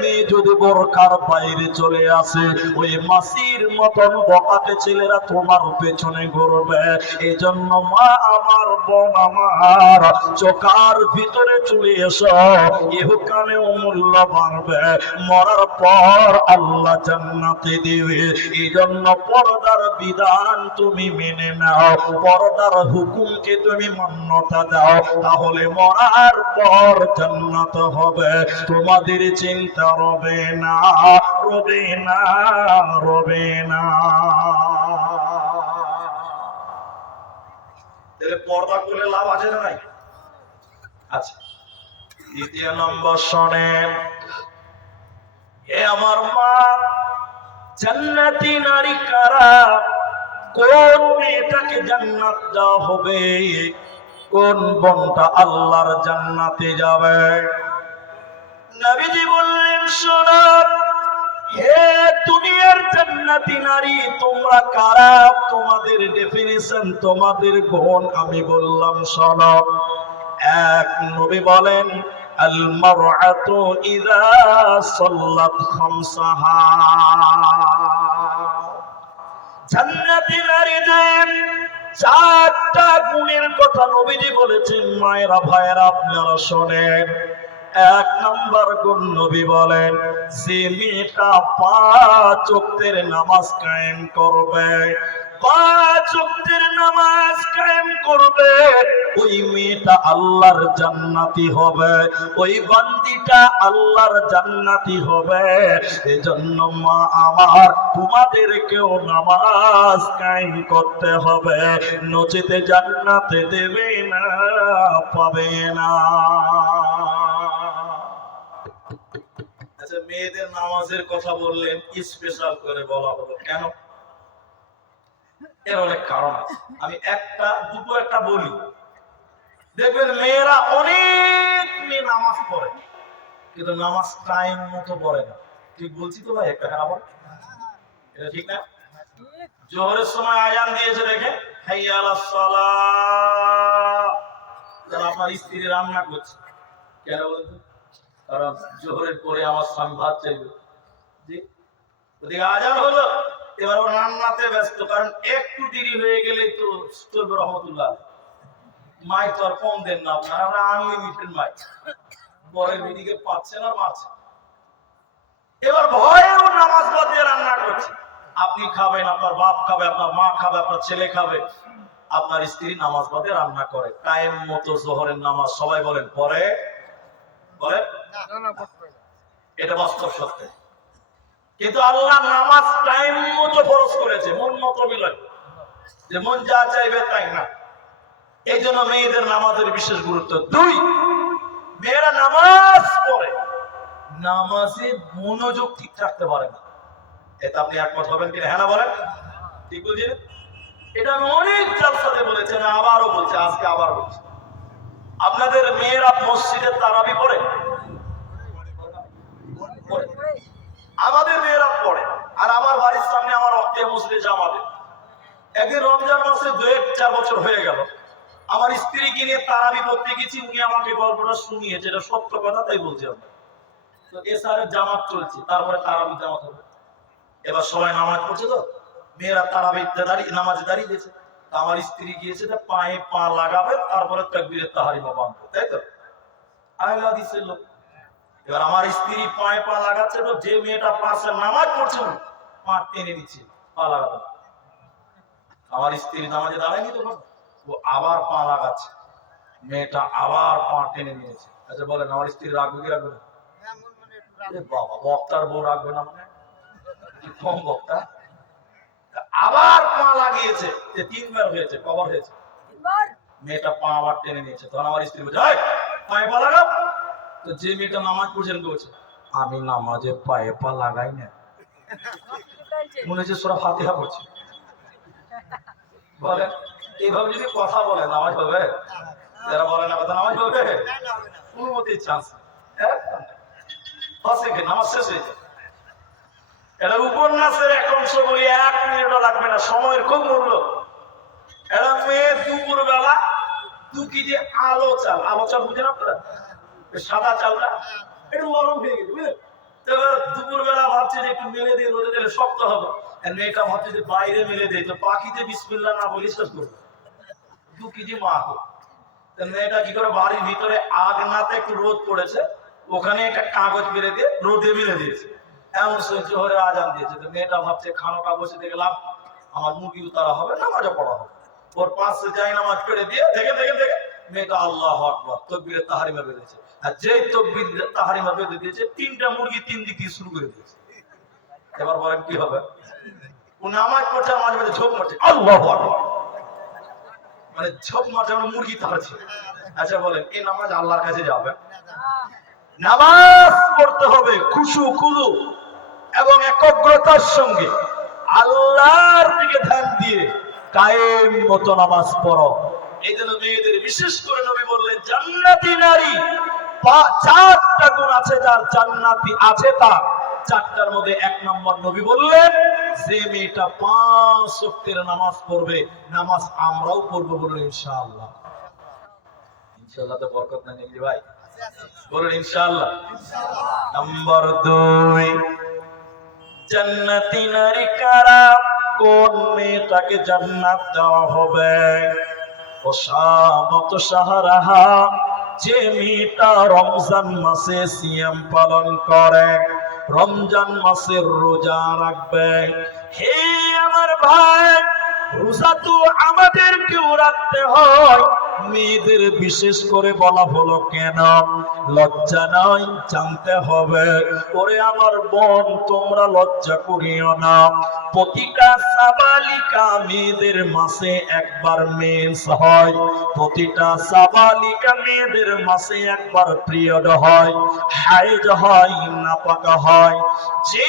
মেয়ে যদি বোরখার বাইরে চলে আসে, ওই মাছির মতন পকেটে ছেলেরা তোমার পেছনে ঘুরবে। এজন্য মা আমার, বোন আমার, চোখের ভিতরে চলে এসো, ইহকালে মূল্য বাড়বে, মরার পর আল্লাহ জান্নাতে দিবে। এজন্য পর্দার বিধান তুমি মেনে নাও, পর্দার হুকুমকে তুমি মান্যতা দাও, তাহলে মরার পর জান্নাত হবে। তোমাদের চিন্তা রবে না, রবে না, রবে না। তাহলে পর্দা করলে লাভ আছে না নাই? আচ্ছা, দ্বিতীয় নম্বর শোনেন, এ আমার মা, জান্নাতি নারী কারা? কোন মেয়েটাকে জান্নাত দেওয়া হবে? কোন বোনটা আল্লাহর জান্নাতে যাবে? নবীজি বললেন, শোনো, হে দুনিয়ার জান্নাতি নারী, তোমরা কারা? তোমাদের ডেফিনিশন, তোমাদের গুণ আমি বললাম, শোনো। এক, নবী বলেন, আল মারআতু ইযা সাল্লাত খামসাহা। জান্নাতি নারীদের 4টা গুণের কথা নবীজি বলেছেন। মায়েরা, ভাইয়েরা, আপনারা শোনেন। এক নম্বর গুণ নবী বলেন, যে মেয়েটা 5 ওয়াক্তের নামাজ কায়েম করবে, 5 ওয়াক্তের নামাজ কায়েম করবে, ওই মেয়েটা আল্লাহর জান্নাতি হবে, ওই বান্দিটা আল্লাহর জান্নাতি হবে। এজন্য মা আমার, তোমাদেরকেও নামাজ কায়েম করতে হবে, নচেতে জান্নাতে দেবে না, পাবে না। আচ্ছা, মেয়েদের নামাজের কথা বললেন, স্পেশাল করে বলা হলো কেন? এর অনেক কারণ আছে, আমি একটা বলি। দেখবেন মেয়েরা অনেক মেয়ে নামাজ পড়ে, কিন্তু নামাজ টাইম মতো পড়ে না। ঠিক বলছি তো ভাই? একটা খারাপ, এটা ঠিক না? জোহরের সময় আযান দিয়েছে, দেখে হাইয়া আলাস সালাহ, আপনার স্ত্রী রান্না করছে, কেন বলেন তো? কারণ জোহরের পরে আমার স্বামী ভাত চাইবে, জি। ওদিকে আযান হলো, এবার ও রান্নাতে ব্যস্ত, কারণ একটু দেরি হয়ে গেলে তো চলবে রহমতুল্লাহ। মাইক তো আর কম দেন না আপনারা, আমরা আনলিমিটেড মাইক, পরের দিকে পাচ্ছে না, মারছে। এবার ভয়েও নামাজ বাদ দিয়ে রান্না করছে। আপনি খাবেন, আপনার বাপ খাবে, আপনার মা খাবে, আপনার ছেলে খাবে, আপনার স্ত্রী নামাজ বাদে রান্না করে। টাইম মতো জোহরের নামাজ সবাই বলেন পরে, বলে এটা বাস্তব সত্য। কিন্তু আল্লাহ নামাজ টাইম মতো ফরজ করেছে, মন মতো মিলয়, যে মন যা চাইবে তাই না। এই জন্য মেয়েদের নামাজের বিশেষ গুরুত্ব। 2, মেয়েরা নামাজ পড়ে, নামাজে মনোযোগ ঠিক রাখতে পারে না। এটা আপনি একমত হবেন কিনা? হ্যাঁ না বলেন? ঠিক বলছি? এটা আমি অনেক জালসাতে বলেছি, আমি আবারও বলছি, আজকে আবার বলছি। আপনাদের মেয়েরা মসজিদে তারাবি পড়ে? আমাদের মেয়েরা পড়ে। আর আমার বাড়ির সামনে আমার রক্তে মসজিদে জামাতে, একদিন রমজান মাসে 2-4 বছর হয়ে গেল, আমার স্ত্রীকে নিয়ে তারাবি পড়তে গেছি, উনি আমাকে গল্পটা শুনিয়েছে, এটা সত্য কথা, তাই বলছি আমি। তো এসারের জামাত চলছে, তারপরে তারাবি জামাত হবে। এবার সবাই নামাজ পড়ছে, তো মেয়েরা তারাবিতে দাঁড়িয়ে নামাজে দাঁড়িয়ে গেছে। আমার স্ত্রী গিয়েছে, পায়ে পা লাগাবে, তারপরে তাকবীরে তাহরিমা বাঁধবে, তাই তো? আহলে হাদিসের লোক। এবার আমার স্ত্রী পায়ে পা লাগাচ্ছে, তো যে মেয়েটা পাশে নামাজ পড়ছে পা টেনে নিচ্ছে, পা লাগাবে। আমার স্ত্রী নামাজে দাঁড়ায়নি, তো ও আবার পা লাগাচ্ছে, মেয়েটা আবার পা টেনে নিয়েছে। আচ্ছা বলেন, আমার স্ত্রী রাখবে কি রাখবে না? বাবা, বক্তার বউ রাখবে না মানে কম বক্তা। আবার পা লাগিয়েছে, 3বার হয়েছে, কবার হয়েছে? মেয়েটা পা আবার টেনে নিয়েছে। তখন আমার স্ত্রী বলছে, পায়ে পা লাগাও। তো যে মেয়েটা নামাজ পড়ছেন বলছে, আমি নামাজে পায়ে পা লাগাই না, মনে হচ্ছে সূরা ফাতিহা পড়ছে। বলেন, এইভাবে যদি কথা বলে নামাজ হবে? যারা বলে না কথা, নামাজ হবে? অনুমতির চান্স নামাজ শেষ হয়েছে। এটা উপন্যাসের এক অংশ বলি, 1 মিনিটও লাগবে না, সময়ের খুব মূল্য। এটা মেয়ে দুপুর বেলা 2 কেজি আলো চাল বুঝেন আপনারা? সাদা চালটা একটু নরম হয়ে গেছে, বুঝলেন? দুপুর বেলা ভাবছে যে একটু মেলে দিয়ে রোদে দিলে শক্ত হবে, মেয়েটা ভাবছে যে বাইরে মেলে দেয়, তো পাখিতে বিসমিল্লাহ না বলি শেষ করবে। 2 কেজি মা। মেয়েটা কি করে, বাড়ির ভিতরে আগনাতে একটু রোদ পড়েছে, ওখানে একটা কাগজ মেরে দিয়ে রোদে মেলে দিয়েছে। এমন জোহরে আজান দিয়েছে, তো মেয়েটা ভাবছে খানোটা বসে থেকে লাভ, আমার মুরগি উতারা হবে, নামাজও পড়া হবে। ওর পাশে যাই নামাজ পড়ে দিয়ে দেখে মেয়েটা আল্লাহু আকবার তাকবীরে তাহরিমা বেঁধেছে। আর যেই তাকবীর তাহরিমা বেঁধে দিয়েছে, 3টা মুরগি 3 দিক দিয়ে শুরু করে দিয়েছে। এবার বলেন কি হবে? ও নামাজ পড়ছে, মাঝে মাঝে ঝোঁক মারছে, আল্লাহু আকবার, মানে ঝোঁক মারছে, আমরা মুরগি তাড়াচ্ছি। আচ্ছা বলেন, এই নামাজ আল্লাহর কাছে যাবে? নামাজ পড়তে হবে খুশু খুদু এবং একাগ্রতার সঙ্গে, আল্লাহর দিকে ধ্যান দিয়ে কায়েম মতো নামাজ পড়ো। এই জন্য মেয়েদের বিশেষ করে নবী বললেন, জান্নাতি নারী 4টা গুণ আছে যার, জান্নাতি আছে তার। 4টার মধ্যে 1 নম্বর নবী বললেন, যে মেয়েটা 5 ওয়াক্তের নামাজ পড়বে। নামাজ আমরাও পড়বো, বলুন ইনশাআল্লাহ। ইনশাআল্লাহ তো বরকত নাই নাকি ভাই? বলুন ইনশাআল্লাহ। নম্বর 2, জান্নাতি নারী কারা? কোন মেয়েটাকে জান্নাত দেওয়া হবে? ওসামাতু শাহরাহা যে মেয়েটা রমজান মাসে সিয়াম পালন করে, রমজান মাসের রোজা রাখবে। হে আমার ভাই, রোজা তো আমাদেরকেও রাখতে হয়, মেয়েদের বিশেষ করে বলা হলো কেন? লজ্জা নয়, জানতে হবে। ওরে আমার বোন, তোমরা লজ্জা করিও না। প্রতিটা সাবালিকা মেয়েদের মাসে একবার মেন্স হয়, প্রতিটা সাবালিকা মেয়েদের মাসে একবার পিরিয়ড হয়, হাইজ হয়, নাপাকা হয়। যে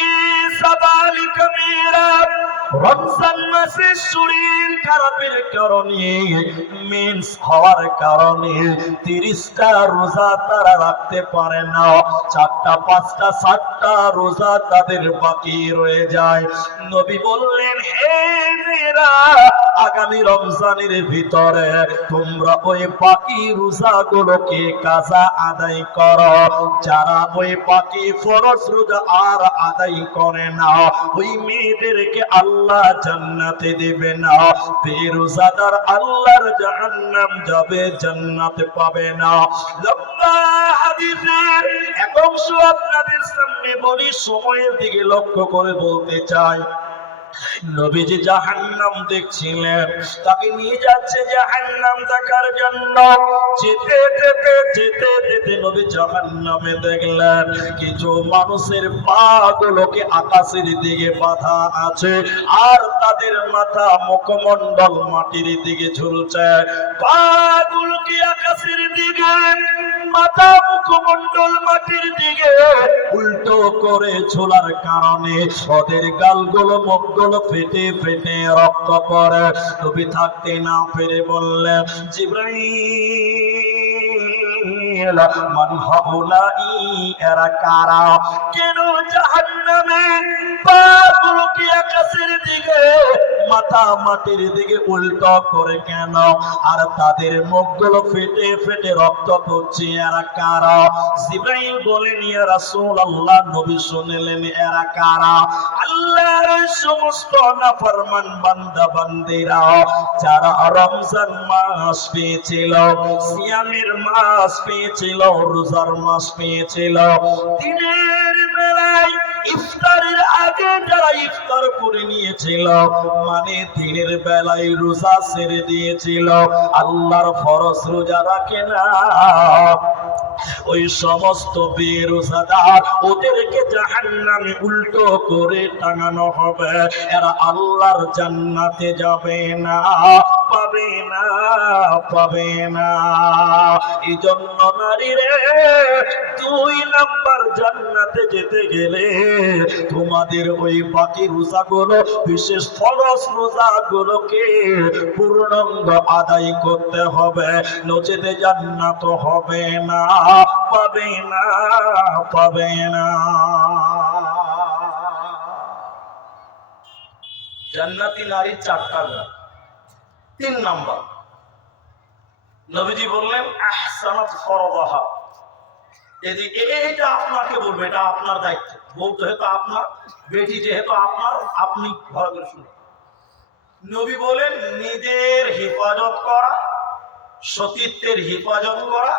সাবালিকা মেয়েরা রমজান মাসে শরীর খারাপের কারণে, মেন্স হওয়ার কারণে 30টা রোজা তারা রাখতে পারে না, 4টা 5টা 7টা রোজা তাদের বাকি রয়ে যায়। নবী বললেন, হে মেয়েরা, আগামী রমজানের ভিতরে তোমরা ওই বাকি রোজাগুলোকে কাজা আদায় করো। যারা ওই বাকি ফরজ রোজা আর আদায় করে না, ওই মেয়েদেরকে আল্লাহ জান্নাতে দেবে না। বেরোজাদার আল্লাহর জাহান্নাম যাবে, জান্নাতে পাবে না। লম্বা হাদিসের এক অংশ আপনাদের সামনে বলি, সময়ের দিকে লক্ষ্য করে বলতে চাই। নবীজি জাহান্নাম দেখছিলেন, তাকে নিয়ে যাচ্ছে জাহান্নাম দেখার জন্য। যেতে যেতে যেতে যেতে নবী জাহান্নামে দেখলেন কিছু মানুষের পা গুলোকে আকাশের দিকে বাঁধা আছে, আর তাদের মাথা মুখমণ্ডল মাটির দিকে ঝুলছে। পা গুলোকে আকাশের দিকে, মাথা মুখমণ্ডল মাটির দিকে উল্টো করে ঝোলার কারণে ওদের গালগুলো মুখগুলো ফেটে ফেটে রক্ত পড়ে। নবী থাকতে না পেরে বললেন, জিবরাইল, মান হাউলাই, এরা কারা? কেন জাহান্নামে পাগুলোকে আকাশের দিকে, মাথা মাটির দিকে উল্টো করে কেন? আর তাদের মুখগুলো ফেটে ফেটে রক্ত পড়ছে, এরা কারা? জিবরাইল বলেন, ইয়া রাসূলুল্লাহ, নবী শুনলেন এরা কারা? আল্লাহর সমস্ত নাফরমান বান্দা বান্দীরা যারা রমজান মাস পেয়েছিল, সিয়ামের মাস পেয়েছিল, রোজার মাস পেয়েছিল, দিনের বেলায় ইফতারের আগে যারা ইফতার করে নিয়েছিল, মানে দিনের বেলায় রোজা ছেড়ে দিয়েছিল, আল্লাহর ফরজ রোজা রাখে না, ওই সমস্ত বেরোজাদার ওদেরকে জাহান্নামে উল্টো করে টাঙানো হবে। এরা আল্লাহর জান্নাতে যাবে না, পাবে না, পাবে না। এই জন্য নারীরে, 2 নাম্বার জান্নাতে যেতে গেলে তোমাদের ওই বাকি রোজাগুলো, বিশেষ ফরজ রোজাগুলোকে পূর্ণাঙ্গ আদায় করতে হবে, নচেতে জান্নাত হবে না, পাবে না, পাবে না। জান্নাতি নারী 4টা গুণ। 3 নাম্বার, নবীজি বললেন, আহসানাত ফরদাহা। এটা আপনাকে বলবে, এটা আপনার দায়িত্ব। বউ যেহেতু আপনার, বেটি যেহেতু আপনার, আপনি ভালো করে শুনুন। নবী বলেন, নিজের হেফাজত করা, সতীত্বের হেফাজত করা,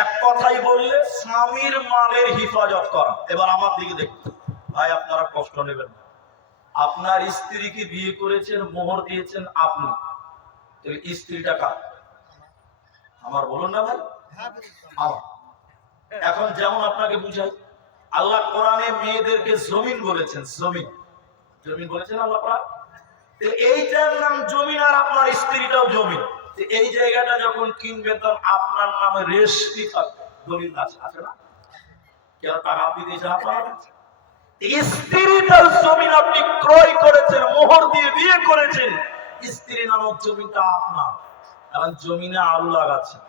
এক কথাই বললে স্বামীর মালের হেফাজত করা। এবার আমার দিকে দেখুন ভাই, আপনারা কষ্ট নেবেন না। আপনার স্ত্রীকে বিয়ে করেছেন, মোহর দিয়েছেন আপনি, স্ত্রীটা কার? আমার, বলুন না ভাই, আমার। এখন যেমন আপনাকে বুঝাই, আল্লাহ কোরআনে মেয়েদেরকে জমিন বলেছেন, জমিন, জমিন বলেছেন আল্লাহ কোরআন। এইটার নাম জমিন, আর আপনার স্ত্রীটাও জমিন। এই জায়গাটা যখন কিনবেন, তখন আপনার নামে রেজিস্ট্রি থাকবে, দলিল আছে না? কেন টাকা আপনি দিয়েছেন, আপনার স্ত্রীটার জমিন আপনি ক্রয় করেছেন, মোহর দিয়ে বিয়ে করেছেন, স্ত্রী নামক জমিটা আপনার। এখন জমিনে আলু লাগাচ্ছেন,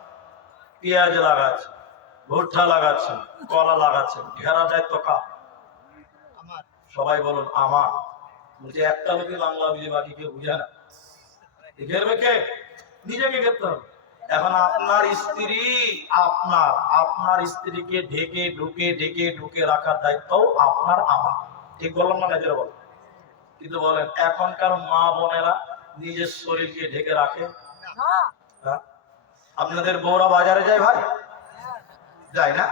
পেঁয়াজ লাগাচ্ছেন, ভুট্টা লাগাচ্ছেন, কলা লাগাচ্ছেন, ঘেরা দায়িত্ব কার? সবাই বলুন আমার। বলছে একটা লোকে বাংলা বুঝে, বাকি কেউ বুঝে না। ঘেরবে কে? নিজেকে ঘেরতে হবে। এখন আপনার স্ত্রী, আপনার স্ত্রীকে ঢেকে ঢুকে ঢেকে ঢুকে রাখার দায়িত্ব আপনার, আমার। ঠিক বললাম না? নিজেরা বলেন। কিন্তু বলেন, এখনকার মা বোনেরা নিজের শরীরকে ঢেকে রাখে? আপনাদের বউরা বাজারে যায় ভাই, যায় না?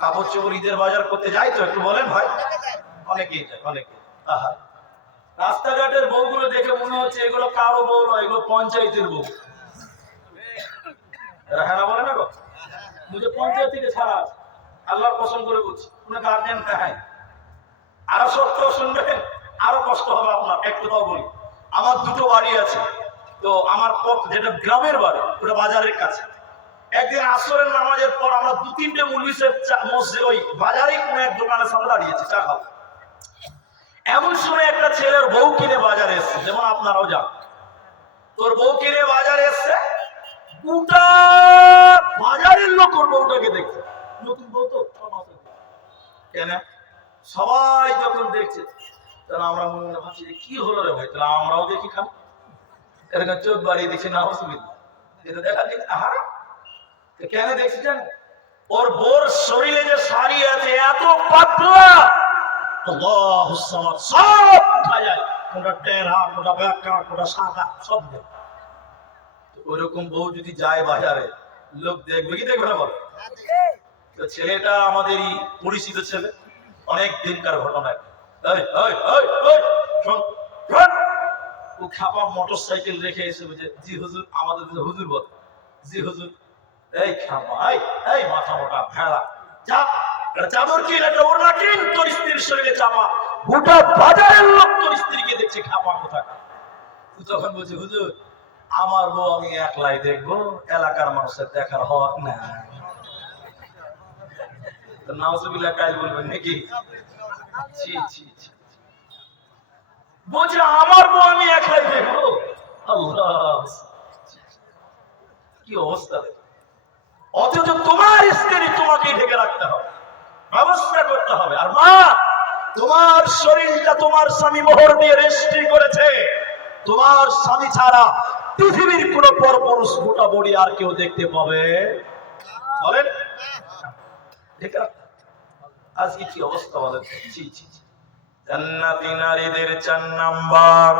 কাপড় চোপড় ঈদের বাজার করতে যাই তো, একটু বলেন ভাই। অনেকেই যায়, অনেকে। আহা, রাস্তাঘাটের বউগুলো দেখে মনে হচ্ছে এগুলো কারো বউ নয়, এগুলো পঞ্চায়েতের বউ। হ্যাঁ না, বলে না গো, মুঝে পঞ্চায়েত থেকে ছাড়া আছে, আল্লাহর কসম করে বলছি, কোনো গার্জেন দেখায়। আরো সত্য শুনবেন, আরো কষ্ট হবে আপনার। একটু তাও বলি, আমার দুটো বাড়ি আছে, তো আমার পথ যেটা গ্রামের বাড়ি ওটা বাজারের কাছে। একদিন আসরের নামাজের পর আমরা দু তিনটে মুলবিসের মসজিদ ওই বাজারে কোনো এক দোকানের সামনে দাঁড়িয়েছি চা খাবো। এমন সময় একটা ছেলের বউ কিনে বাজারে এসছে, যেমন আপনারাও যান, তোর বউ কিনে বাজারে এসছে, গোটা বাজারের লোক ওর বউটাকে দেখছে। নতুন বউ তো, কেন সবাই যখন দেখছে, তাহলে আমরা মনে মনে ভাবছি যে কি হলো রে ভাই, তাহলে আমরাও দেখি খান। এরকম চোখ বাড়িয়ে দেখছি না, অসুবিধা এটা দেখা দেখি। আহা, কেন দেখছেন? ওর বোর শরীরে যে শাড়ি আছে এত পাতলা, আল্লাহু সামাদ, সব উঠা যায়, কোনটা টেরা, কোনটা বেঁকা, কোনটা সাদা, সব দেয়। ওইরকম বউ যদি যায় বাজারে, লোক দেখবে কি দেখবে না বল? তো ছেলেটা আমাদেরই পরিচিত ছেলে, অনেক দিনকার ঘটনা। ও খাপা মোটর সাইকেল রেখে এসে বুঝে, জি হুজুর, আমাদের হুজুর বল, জি হুজুর। এই খাপা, এই মাথা মোটা ভেড়া, চাপ চাদর কিন, একটা ওড়না কিন, তোর স্ত্রীর শরীরে চাপা। গোটা বাজারের লোক তোর স্ত্রীকে দেখছে খাপা কোথায়। তখন বলছে, হুজুর আমার বউ আমি একলাই দেখবো, এলাকার মানুষের দেখার হক না। নাউজুবিল্লাহ কাজ বলবেন নাকি? বলছে আমার বউ আমি একলাই দেখবো। আল্লাহ, কি অবস্থা! অথচ তোমার স্ত্রী তোমাকে ঢেকে রাখতে হবে, ব্যবস্থা করতে হবে। আর মা, তোমার শরীরটা তোমার স্বামী মোহর দিয়ে রেজিস্ট্রি করেছে, তোমার স্বামী ছাড়া পৃথিবীর কোন পরপুরুষ গোটা বডি আর কেউ দেখতে পাবে বলেন? আজকে কি অবস্থা বলেন? জান্নাতি নারীদের 4 নাম্বার,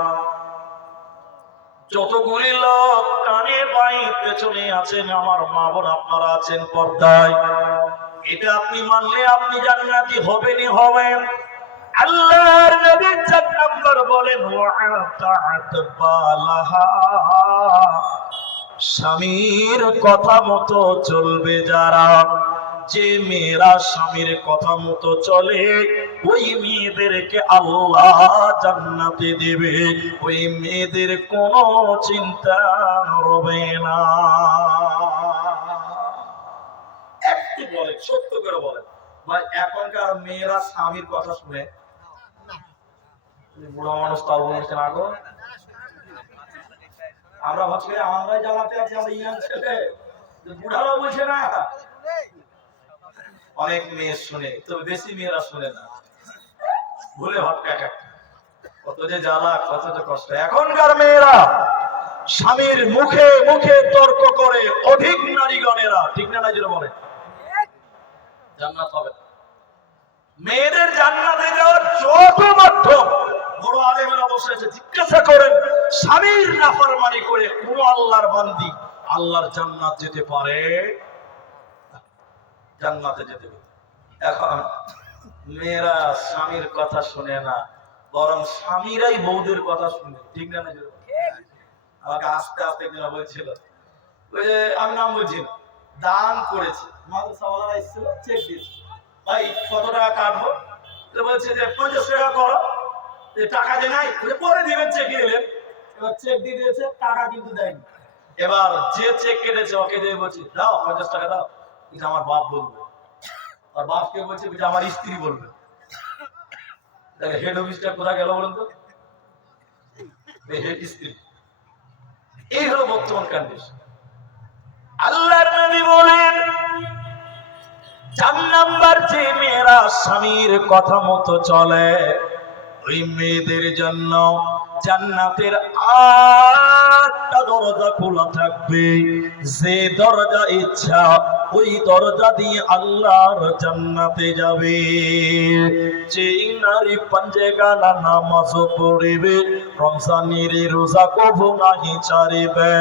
যতগুলি লোক কানে বাই পেছনে আছেন আমার মা বোন, আপনারা আছেন পর্দায়, এটা আপনি মানলে আপনি জান্নাতি হবেনই হবেন। আল্লাহর নবী 4 নাম্বার বলেন, স্বামীর কথা মতো চলবে যারা, যে মেয়েরা স্বামীর কথা মতো চলে ওই মেয়েদেরকে আল্লাহ জান্নাতে দেবে, ওই মেয়েদের কোনো চিন্তা হবে না। একটু বলেন, সত্য করে বলেন ভাই, এখনকার মেয়েরা স্বামীর কথা শুনে? বুড়া মানুষ তাও বলছেন আগো, আমরা ভাবছি আমরাই জ্বালাতে আছি, আমরা ইয়াং ছেলে, বুড়ারা বলছে না। অনেক মেয়ে শুনে, তবে বেশি মেয়েরা শুনে না, ভুলে ভাবকা কত যে জ্বালা, কত যে কষ্ট। এখনকার মেয়েরা স্বামীর মুখে মুখে তর্ক করে অধিক নারীগণেরা, ঠিক না? যেটা বলে জান্নাত হবে। মেয়েদের জান্নাতে যাওয়ার যত মাধ্যম, বড় আলেমেরা বসে আছে, জিজ্ঞাসা করেন স্বামীর নাফরমানি করে কোন আল্লাহর বান্দি আল্লাহর জান্নাত যেতে পারে? জান্নাতে যেতে পারে। এখন মেয়েরা স্বামীর কথা শুনে না, বরং স্বামীরাই বউদের কথা শুনে, ঠিক না? আমাকে আস্তে আস্তে কিনা বলছিল, ওই যে আমি নাম বলছি না, দান করেছে, মাদ্রাসাওয়ালারা এসেছিল, চেক দিয়েছে, ভাই কত টাকা কাটবো? বলছে যে 50 টাকা করো। টাকা যে নাই, পরে দিবেন, চেক নিলেন। এবার চেক দিয়ে দিয়েছে, টাকা কিন্তু দেয়নি। এবার যে চেক কেটেছে ওকে দিয়ে বলছে, দাও 50 টাকা দাও, এটা আমার বাপ বলবে। আর বাপকে বলছে এটা আমার স্ত্রী বলবে। তাহলে হেড অফিসটা কোথায় গেল বলুন তো? হেড স্ত্রী। এই হলো বর্তমান কন্ডিশন। আল্লাহর নবী বলেন 4 নাম্বার, যে মেয়েরা স্বামীর কথা মতো চলে ওই মেয়েদের জন্য জান্নাতের 8টা দরজা খোলা থাকবে, যে দরজা ইচ্ছা ওই দরজা দিয়ে আল্লাহর জান্নাতে যাবে। যে নারী পাঞ্জেগানা নামাজ পড়িবে, রমজানের রোজা কবু নাহি ছাড়িবে,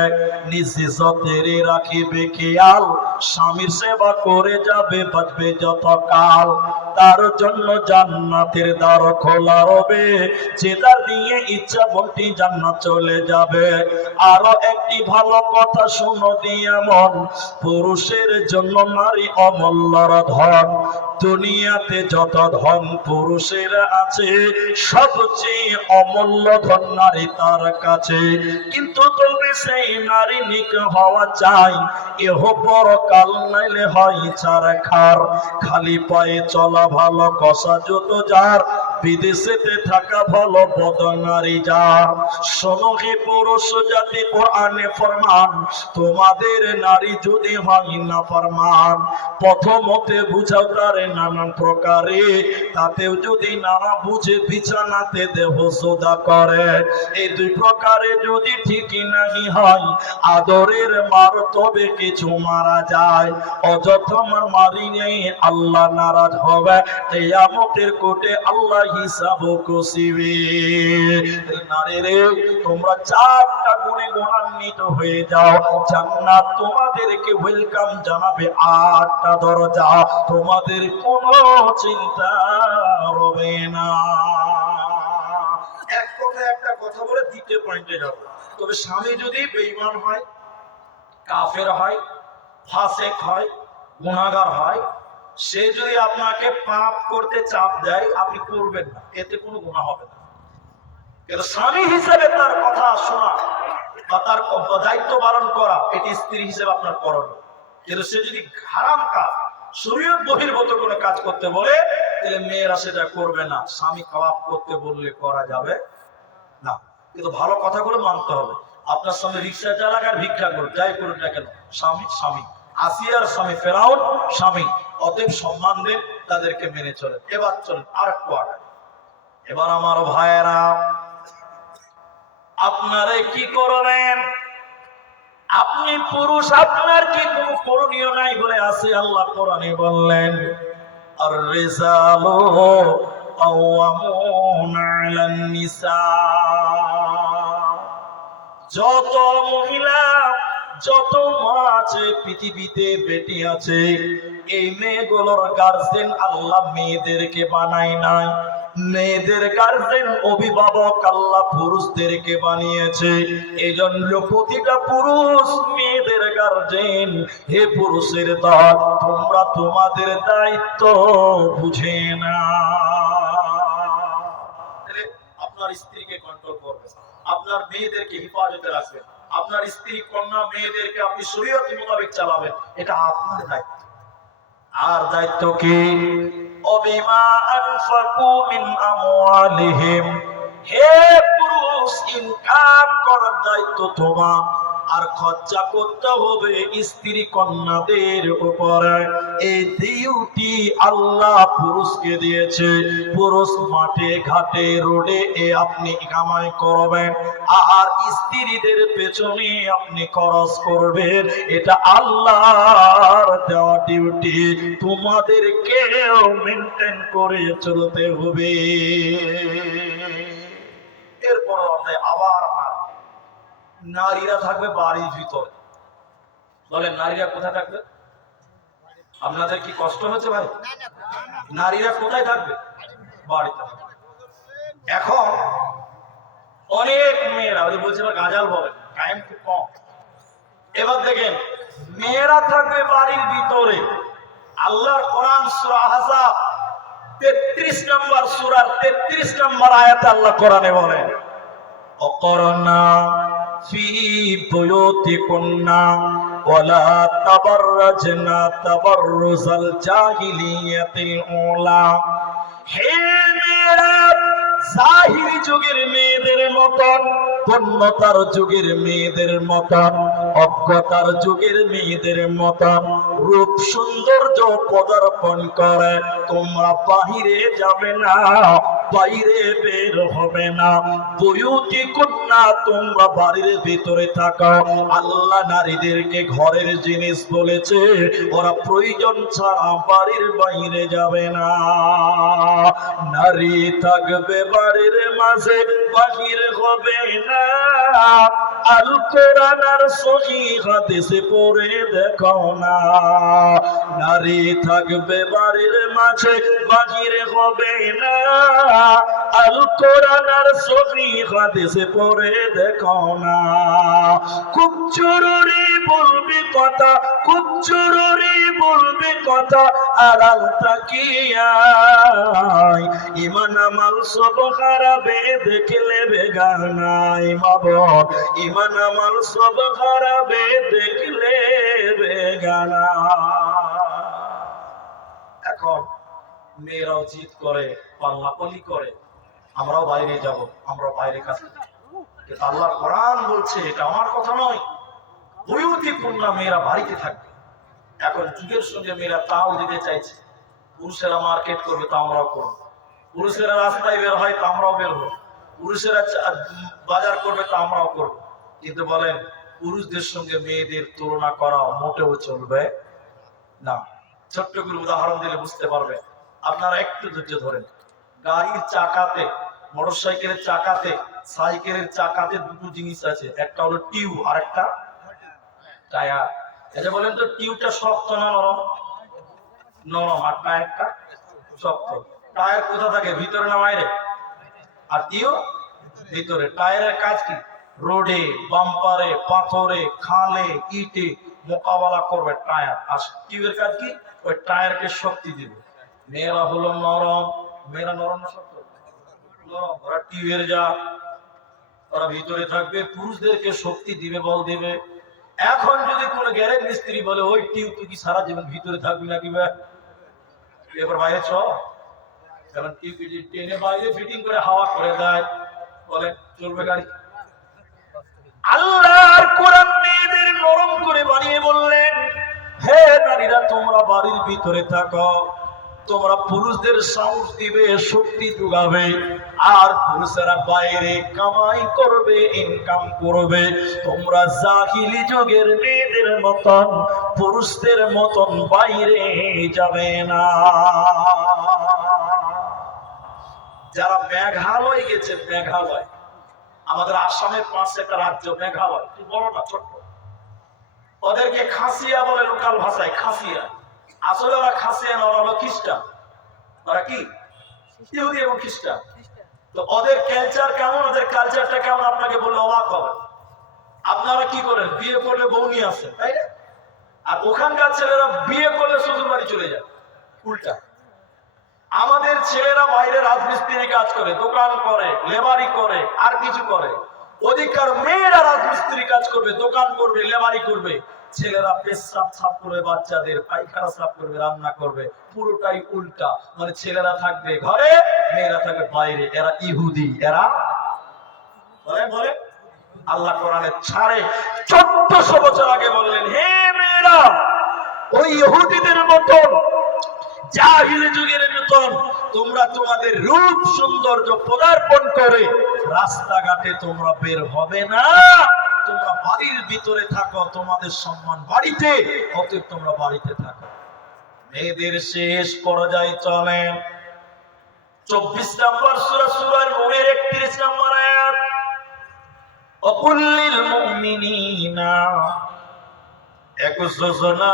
নিজে সতেরে রাখিবে খেয়াল, স্বামীর সেবা করে যাবে, বাঁচবে যত কাল, তার জন্য জান্নাতের দ্বার খোলা রবে, যে দ্বার দিয়ে ইচ্ছা বলটি জান্নাত চলে যাবে। আরো একটি ভালো কথা শুনো দিয়ে মন, পুরুষের জন্য নারী অমূল্যর ধন। দুনিয়াতে যত ধন পুরুষের আছে, সবচেয়ে অমূল্য ধন নারী তার কাছে। কিন্তু তবে সেই নারী নিক হওয়া চাই, এহ পরকাল নাইলে হয় চারখার। খালি পায়ে চলা ভালো, কষা জুতো যার, বিদেশেতে থাকা ভালো বদনারী যার। শোনো হে পুরুষ জাতি, কোরআনে ফরমান, তোমাদের নারী যদি হয় না ফরমান, প্রথমতে বুঝাও তারে নানান প্রকারে, তাতেও যদি না বুঝে বিছানাতে দেহ সোদা করে। এই দুই প্রকারে যদি ঠিকই নাহি হয়, আদরের মার তবে কিছু মারা যায়। অযথা মারি নেই, আল্লাহ নারাজ হবে, কিয়ামতের কোর্টে আল্লাহ হিসাব কষিবে। নারী রে, তোমরা চারটা গুণে গুণান্বিত হয়ে যাও, জান্নাত তোমাদেরকে ওয়েলকাম জানাবে। আটটা দরজা, তোমাদের কোনো চিন্তা হবে না। এক কথা একটা কথা বলে দ্বিতীয় পয়েন্টে যাব। তবে স্বামী যদি বেঈমান হয়, কাফের হয়, ফাসেক হয়, গুনাহগার হয়, সে যদি আপনাকে পাপ করতে চাপ দেয়, আপনি করবেন না, এতে কোনো গুনাহ হবে না। কিন্তু স্বামী হিসেবে তার কথা শোনা বা তার দায়িত্ব পালন করা, এটি স্ত্রী হিসেবে আপনার করণীয়। কিন্তু সে যদি হারাম কাজ, শরীয়ত বহির্ভূত কোনো কাজ করতে বলে, তাহলে মেয়েরা সেটা করবে না। স্বামী পাপ করতে বললে করা যাবে না। কিন্তু ভালো কথাগুলো মানতে হবে। আপনার সামনে রিক্সা চালাক আর ভিক্ষা করুক, যাই করুক না কেন, স্বামী স্বামী। আসিয়ার স্বামী ফেরাউন স্বামী, অতএব সম্মান দেন, তাদেরকে মেনে চলেন। এবার চলেন আর একটু আগে। এবার আমার ভাইয়েরা, আপনারা কি করবেন? আপনি পুরুষ, আপনার কি কোনো করণীয় নাই বলে আছে? আল্লাহ কোরআনে বললেন, আর রিজালু কাওয়ামুনা আলান নিসা। যত মহিলা, যত মা আছে পৃথিবীতে, বেটি আছে, এই মেয়েগুলোর গার্জেন আল্লাহ মেয়েদেরকে বানায় নাই। মেয়েদের গার্জেন, অভিভাবক আল্লাহ পুরুষদেরকে বানিয়েছে। এই জন্য প্রতিটা পুরুষ মেয়েদের গার্জেন। হে পুরুষের দল, তোমরা তোমাদের দায়িত্ব বুঝে না। আপনার স্ত্রীকে কন্ট্রোল করবেন, আপনার মেয়েদেরকে হেফাজতে রাখবেন, আপনার স্ত্রী কন্যা মেয়েদেরকে আপনি শরীয়ত মোতাবেক চালাবেন, এটা আপনার দায়িত্ব। আর দায়িত্ব কি? অবিমা আনফাকু মিন আমওয়ালিহিম, হে পুরুষ, ইনকাম করার দায়িত্ব তোমার। আর খরচা করতে হবে স্ত্রী কন্যাদের উপরে। এই ডিউটি আল্লাহ পুরুষকে দিয়েছে। পুরুষ মাঠে ঘাটে রোডে আপনি কামাই করবেন, আর স্ত্রীদের পেছনে আপনি খরচ করবেন। এটা আল্লাহর দেওয়া ডিউটি, তোমাদেরকেও মেনটেন করে চলতে হবে। এরপর আবার নারীরা থাকবে বাড়ির ভিতরে। বলেন, নারীরা কোথায় থাকবে? আপনাদের কি কষ্ট হচ্ছে ভাই? নারীরা কোথায় থাকবে? বাড়িতে। এখন অনেক মেয়েরা, ওই বলছে গাজাল বলেন, টাইম খুব কম। এবার দেখেন, মেয়েরা থাকবে বাড়ির ভিতরে। আল্লাহর কোরআন সূরা আহজাব 33 নম্বর সূরার 33 নম্বর আয়াতে আল্লাহ কোরআনে বলেন, অকরনা ফি বুয়ুতিকুন্না ওয়ালা তাবাররাজনা তাবাররুজাল জাহিলিয়াতিল উলা। হে মেয়েরা, জাহিলি যুগের মেয়েদের মতন, পূর্ণতার যুগের মেয়েদের মতন, অজ্ঞতার যুগের মেয়েদের মতন রূপ সৌন্দর্য পদার্পণ করে তোমরা বাহিরে যাবে না, বাইরে বের হবে না। বুয়ুতি কন্যা, তোমরা বাড়ির ভিতরে থাকো। আল্লাহ নারীদেরকে ঘরের জিনিস বলেছে, ওরা প্রয়োজন ছাড়া বাড়ির বাইরে যাবে না। নারী থাকবে বাড়ির মাঝে, বাহির হবে না। আল কোরআন আর সহি হাদিসে পড়ে দেখো না, নারী থাকবে বাড়ির মাঝে বাহিরে হবে না। আল কোরআন আর সহি হাদিসে পড়ে দেখো না, খুব জরুরি বলবি কথা, খুব জরুরি বলবি কথা, আড়াল তাকিয়ায় ইমান আমাল সব হারাবে দেখলে বেগানায়। মা বোন, ইমান আমাল সব হারাবে দেখলে বেগানা। এখন মেয়েরাও জিদ করে, পাল্লাপাল্লি করে, আমরাও বাইরে যাব, আমরাও বাইরে কাছে। কিন্তু আল্লাহ কোরআন বলছে এটা আমার কথা নয়, বৈয়তিকুন্না, মেয়েরা বাড়িতে থাকবে। এখন যুগের সঙ্গে মেয়েরা তাল দিতে চাইছে। পুরুষেরা মার্কেট করবে তা আমরাও করবো, পুরুষেরা রাস্তায় বের হয় তা আমরাও বের হবো, পুরুষেরা বাজার করবে তা আমরাও করবো। কিন্তু বলেন, পুরুষদের সঙ্গে মেয়েদের তুলনা করা মোটেও চলবে না। ছোট্ট করে উদাহরণ দিলে বুঝতে পারবে। আপনারা একটু ধৈর্য ধরেন। গাড়ির চাকাতে, মোটরসাইকেলের চাকাতে, সাইকেলের চাকাতে দুটো জিনিস আছে, একটা হলো টিউব আর একটা টায়ার। এটা বলেন তো, টিউবটা শক্ত না নরম? নরম। আর টায়ারটা শক্ত। টায়ার কোথা থাকে, ভিতরে না বাইরে? আর টিউব ভিতরে। টায়ারের কাজ কি? রোডে, বাম্পারে, পাথরে, খালে, ইটে মোকাবেলা করবে টায়ার। আর টিউবের কাজ কি? ওই টায়ারকে শক্তি দিবে। মেয়েরা হলো নরম। মেয়েরা নরম না শক্ত? নরম। ওরা টিউবের যা, ওরা ভিতরে থাকবে, পুরুষদেরকে শক্তি দিবে, বল দিবে। এখন যদি কোন গ্যারেজ মিস্ত্রি বলে ওই টিউব তুই কি সারা জীবন ভিতরে থাকবি নাকি, এবার বাইরে চ, কারণ টিউব টেনে বাইরে ফিটিং করে হাওয়া করে দেয়, বলে চলবে গাড়ি? আল্লাহর কোরআন মেয়েদের নরম করে বানিয়ে বললেন, হে নারীরা, তোমরা বাড়ির ভিতরে থাকো, তোমরা পুরুষদের সাহস দিবে, শক্তি যোগাবে, আর পুরুষেরা বাইরে কামাই করবে, ইনকাম করবে। তোমরা জাহিলি যুগের মেয়েদের মতন, পুরুষদের মতন বাইরে যাবে না। যারা মেঘালয় গেছে, মেঘালয় আমাদের আসামের পাশে একটা রাজ্য, মেঘালয়, বড় না ছোট্ট, ওদেরকে খাসিয়া বলে লোকাল ভাষায়, খাসিয়া। আসলে ওরা খাসিয়া না, ওরা হলো খ্রিস্টান। ওরা কি? ইহুদি এবং খ্রিস্টান। তো ওদের কালচার কেমন, ওদের কালচারটা কেমন আপনাকে বললে অবাক হবে। আপনারা কি করেন, বিয়ে করলে বউ নিয়ে আসেন, তাই না? আর ওখানকার ছেলেরা বিয়ে করলে শ্বশুর বাড়ি চলে যায়, উল্টা। আমাদের ছেলেরা বাইরে রাজমিস্ত্রি কাজ করে, দোকান করে, লেবারি করে, আর কিছু করে। ওদিককার মেয়েরা রাজমিস্ত্রি কাজ করবে, দোকান করবে, লেবারি করবে। ছেলেরা পেশাব সাফ করবে, বাচ্চাদের পায়খানা সাফ করবে, রান্না করবে। পুরোটাই উল্টা। মানে ছেলেরা থাকবে ঘরে, মেয়েরা থাকবে বাইরে। এরা ইহুদি। এরা বলে বলে আল্লাহ কোরআনে 1400 বছর আগে বললেন, হে মেয়েরা, ওই ইহুদিদের মতন, জাহিলি যুগের মতন তোমরা তোমাদের রূপ সৌন্দর্য পদার্পণ করে রাস্তাঘাটে তোমরা বের হবে না। তোমরা বাড়ির ভিতরে থাকো, তোমাদের সম্মান বাড়িতে, অতএব তোমরা বাড়িতে থাকো। মেয়েদের শেষ পর্যায়ে চলেন 24 নম্বর সূরা, সূরা নূরের 31 নম্বর আয়াত। অকুল্লিল মুমিনিনা ইয়াকুযুনা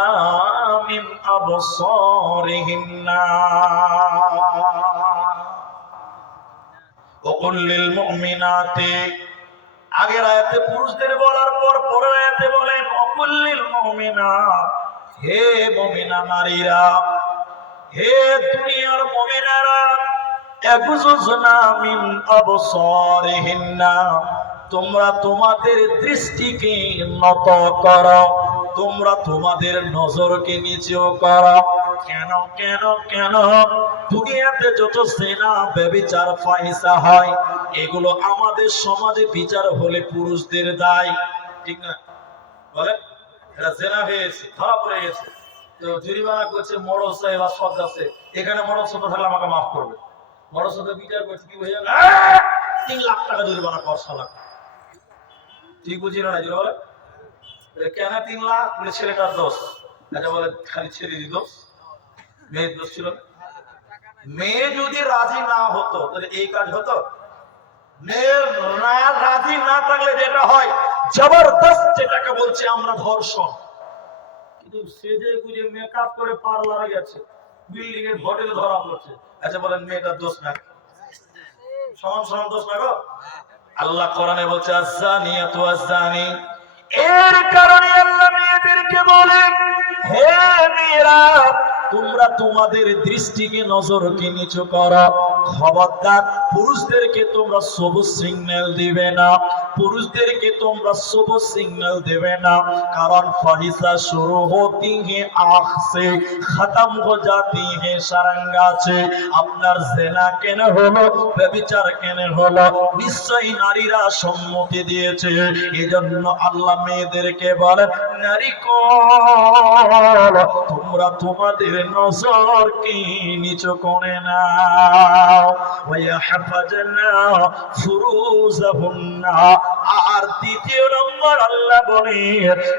মিন আবসারিহিন্না ওকুল্লিল মুমিনাতি। আগের আয়াতে পুরুষদের বলার পর পরের আয়াতে বলেন অকুল্লিল মুমিনাত, হে মুমিনা নারীরা, হে দুনিয়ার মুমিনারা, ইয়াকুযুনা মিন আবসারিহিন্না, তোমরা তোমাদের দৃষ্টিকে নত করো, তোমরা তোমাদের নজরকে নিচেও করো। কেন কেন কেন? দুনিয়াতে যত জেনা, ব্যভিচার, ফাহিশা হয়, এগুলো আমাদের সমাজে বিচার হলে পুরুষদের দায়, ঠিক না? বলে এটা জেনা হয়েছে, ধরা পড়ে গেছে, তো জরিমানা করছে মোড়ল সাহেব আর সদ আছে। এখানে মোড়ল সদ থাকলে আমাকে মাফ করবে। মোড়ল সদ বিচার করছে, কি হয়ে গেল? 3 লাখ টাকা জরিমানা কর শালা। ঠিক বুঝি না? বলে কেন 3 লাখ? বলে ছেলেটার দোষ। আচ্ছা বলে খালি ছেলেরই দোষ? মেয়ের দোষ ছিল? মেয়ে যদি রাজি না হতো তাহলে এই কাজ হতো? মেয়ে রাজি না থাকলে যেটা হয়, জবরদস্ত যেটাকে বলছে আমরা ধর্ষণ। কিন্তু সেজে গুজে মেকআপ করে পার্লারে গেছে, বিল্ডিং এর হোটেলে ধরা পড়ছে। আচ্ছা বলেন মেয়েটার দোষ না? সমান সমান দোষ না গো? আল্লাহ কোরআনে বলছে আয-যানিয়াতু ওয়াজ-যানি। এর কারণে আল্লাহ মেয়েদেরকে বলেন, হে মেয়েরা, তোমরা তোমাদের দৃষ্টিকে নজরকে নিচু করো। খবরদার পুরুষদেরকে তোমরা সবুজ সিগন্যাল দিবে না, পুরুষদেরকে তোমরা সবুজ সিগন্যাল দেবে না। কারণ ফাহিসা শুরু হতি হে আখ সে খতম হো জাতি হে সারাঙ্গা সে। আপনার জেনা কেন হলো, ব্যভিচার কেন হলো, নিশ্চয়ই নারীরা সম্মতি দিয়েছে। এজন্য আল্লাহ মেয়েদেরকে বলেন, নারীগণ তোমরা তোমাদের নজরকে নিচু করে নাও। ওয়াহফাজনা ফুরুজাহুন্না। আর দ্বিতীয় নম্বর আল্লাহ বলে,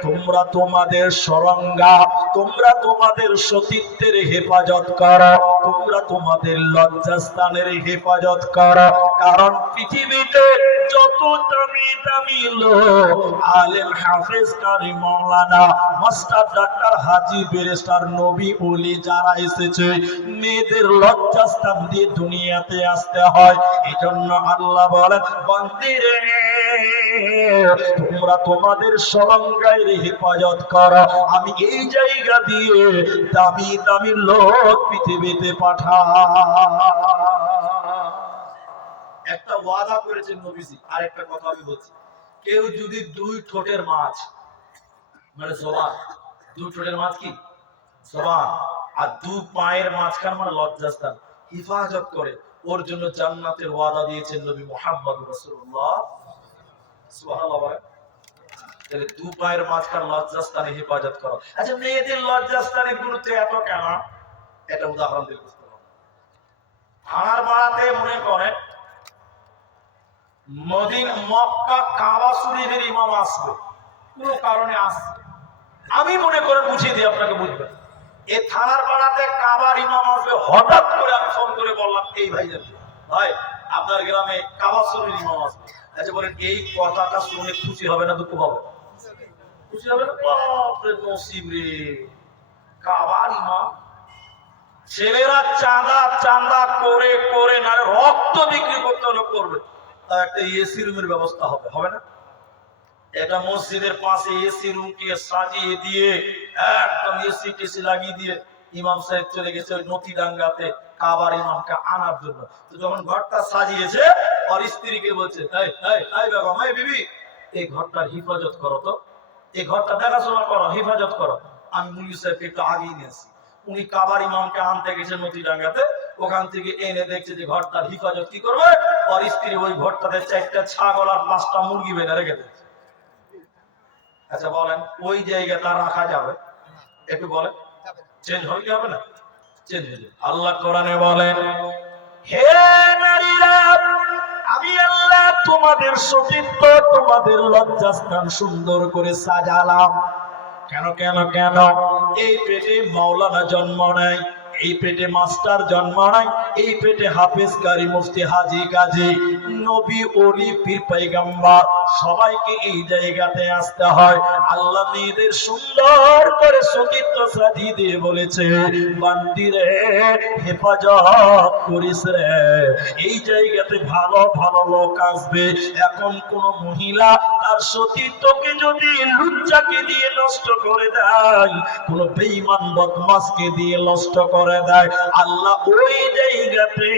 তোমরা তোমাদের সুরঙ্গা, তোমরা তোমাদের সতীত্বের হেফাজত করো, তোমরা তোমাদের লজ্জাস্থানের হেফাজত করো। কারণ পৃথিবীতে যত দামি দামি লোক, আলেম, হাফেজ, কারি, মাওলানা, মাস্টার, ডাক্তার, হাজী, ব্যারিস্টার, নবী, ওলি যারা এসেছে, মেয়েদের লজ্জাস্থান দিয়ে দুনিয়াতে আসতে হয়। এজন্য আল্লাহ বলেন, বান্দিরে তোমরা তোমাদের সুরঙ্গের হেফাজত করো। আমি এই জায়গা দিয়ে দামি দামি লোক পৃথিবীতে পাঠাই। একটা ওয়াদা করেছেন নবীজি। আর একটা কথা আমি বলছি, কেউ যদি দুই ঠোঁটের মাছ, মানে জবান, দুই ঠোঁটের মাছ কি জবান, আর দু পায়ের মাঝখান মানে লজ্জাস্থান হিফাজত করে, ওর জন্য জান্নাতের ওয়াদা দিয়েছেন নবী মুহাম্মদ রাসূলুল্লাহ। সুবহানাল্লাহ বলেন। তাহলে দু পায়ের মাঝখান লজ্জাস্থানে হেফাজত করো। আচ্ছা মেয়েদের লজ্জাস্থানের গুরুত্ব এত কেন? এটা উদাহরণ দিয়ে বুঝতে পারবো। থানার পাড়াতে মনে করেন মদিনা, মক্কা, কাবা শরীফের ইমাম আসবে, কোনো কারণে আসছে, আমি মনে করেন বুঝিয়ে দিই আপনাকে, বুঝবেন। এই থানার পাড়াতে কাবার ইমাম আসবে, হঠাৎ করে আমি ফোন করে বললাম, এই ভাই ভাই আপনার গ্রামে কাবা শরীফের ইমাম আসবে। আচ্ছা বলেন, এই কথাটা শুনে খুশি হবে না দুঃখ হবে? খুশি হবে না? বাপরে নসিব রে, কাবার ইমাম। ছেলেরা চাঁদা চাঁদা করে করে না রক্ত বিক্রি করতে হলে করবে, তার একটা এসি রুমের ব্যবস্থা হবে, হবে না? একটা মসজিদের পাশে এসি রুমকে সাজিয়ে দিয়ে একদম এসি টেসি লাগিয়ে দিয়ে ইমাম সাহেব চলে গেছে ওই নথিডাঙ্গাতে কাবার ইমামকে আনার জন্য। তো যখন ঘরটা সাজিয়েছে, আর স্ত্রীকে বলছে, এই এই এই বেগম, এই বিবি, এই ঘরটার হেফাজত করো, তো এই ঘরটা দেখাশোনা করো, হেফাজত করো। আমি মুলি সাহেবকে একটু আগেই নিয়েছি, উনি কাবার ইমামকে আনতে গেছেন নথিডাঙ্গাতে, ওখান থেকে এনে দেখছে যে ঘরটার হেফাজত কি করবে, আর স্ত্রী ওই ঘরটাতে 4টা ছাগল আর 5টা মুরগি বেঁধে রেখে দিয়েছে। আচ্ছা বলেন, ওই জায়গাটা রাখা যাবে? একটু বলেন, চেঞ্জ হবে কি হবে না? চেঞ্জ হয়ে যাবে। আল্লাহ কোরআনে বলেন, হে নারীরা, আমি আল্লাহ তোমাদের সতীত্ব, তোমাদের লজ্জাস্থান সুন্দর করে সাজালাম। কেন কেন কেন? এই পেটে মাওলানা জন্ম নেয়, এই পেটে মাস্টার জন্ম নেয়, এই পেটে হাফেজ, কারি, মুফতি, হাজি, গাজী, নবী, ওলি, পীর, পয়গম্বর সবাইকে এই জায়গাতে আসতে হয়। আল্লাহ মেয়েদের সুন্দর করে সতীত্ব সাজিয়ে দিয়ে বলেছে, বান্দিরে হেফাজত করিস রে, এই জায়গাতে ভালো ভালো লোক আসবে। এখন কোন মহিলা তার সতীত্বকে যদি লুচ্চাকে দিয়ে নষ্ট করে দেয়, কোন বেঈমান বদমাশকে দিয়ে নষ্ট করে দেয়, আল্লাহ ওই জায়গাতে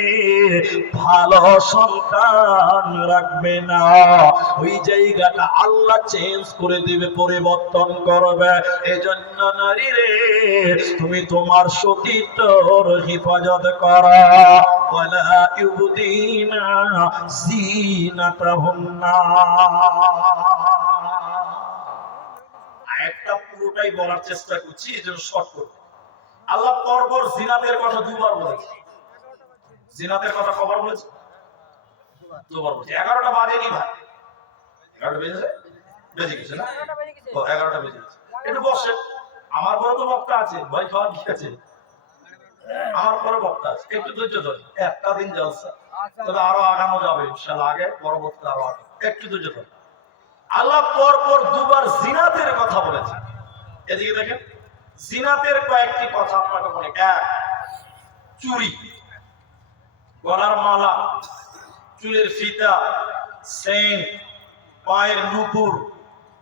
ভালো সন্তান রাখবে না। ওই জায়গাটা আল্লাহ চেঞ্জ করে দিবে, পরিবর্তন করবে। এজন্য নারী রে, তুমি তোমার সতীত্বর হেফাজত করো। ওয়ালা ইউবদিনা যিনাতাহুন্না। একটা পুরোটাই বলার চেষ্টা করছি, এজন্য শর্ট করব। আল্লাহ পরপর জিনাতের কথা দুবার বলেছে। জিনাতের কথা কবার বলেছে? দুবার বলেছে। 11টা বাজেনি ভাই, 11টা বেজেছে? বেজে গেছে না? 11টা বেজে গেছে। একটু বসেন, আমার পরে তো বক্তা আছে, ভয় খাওয়ার কি আছে? আমার পরে বক্তা আছে, একটু ধৈর্য ধরে, একটা দিন জলসা, তবে আরো আগানো যাবে ইনশাআল্লাহ, আগে পরবর্তী আরো আগে, একটু ধৈর্য ধরে। আল্লাহ পর পর দুবার জিনাতের কথা বলেছে। এদিকে দেখেন, জিনাতের কয়েকটি কথা আপনাকে বলি। এক, চুরি, গলার মালা, চুলের ফিতা, সেন, পায়ের নুপুর,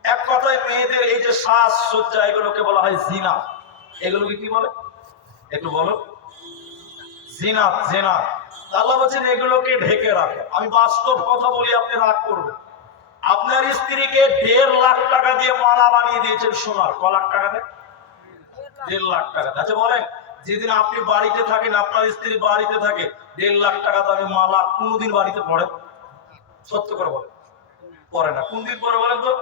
এক কথায় মেয়েদের এই যে সাজসজ্জা, এগুলোকে বলা হয় জিনা। এগুলোকে কি বলে একটু বলো? জিনাত। জিনাত। আল্লাহ বলছেন এগুলোকে ঢেকে রাখো। আমি বাস্তব কথা বলি, আপনি রাগ করবেন। আপনার স্ত্রীকে 1.5 লাখ টাকা দিয়ে মালা বানিয়ে দিয়েছেন সোনার। ক লাখ টাকা দেয়? 1.5 লাখ টাকা। আচ্ছা বলেন, যেদিন আপনি বাড়িতে থাকেন, আপনার স্ত্রী বাড়িতে থাকে, 1.5 লাখ টাকা দামে মালা কোনদিন বাড়িতে পড়ে? সত্য করে বলেন, পড়ে না। কোন দিন পরে বলেন তো?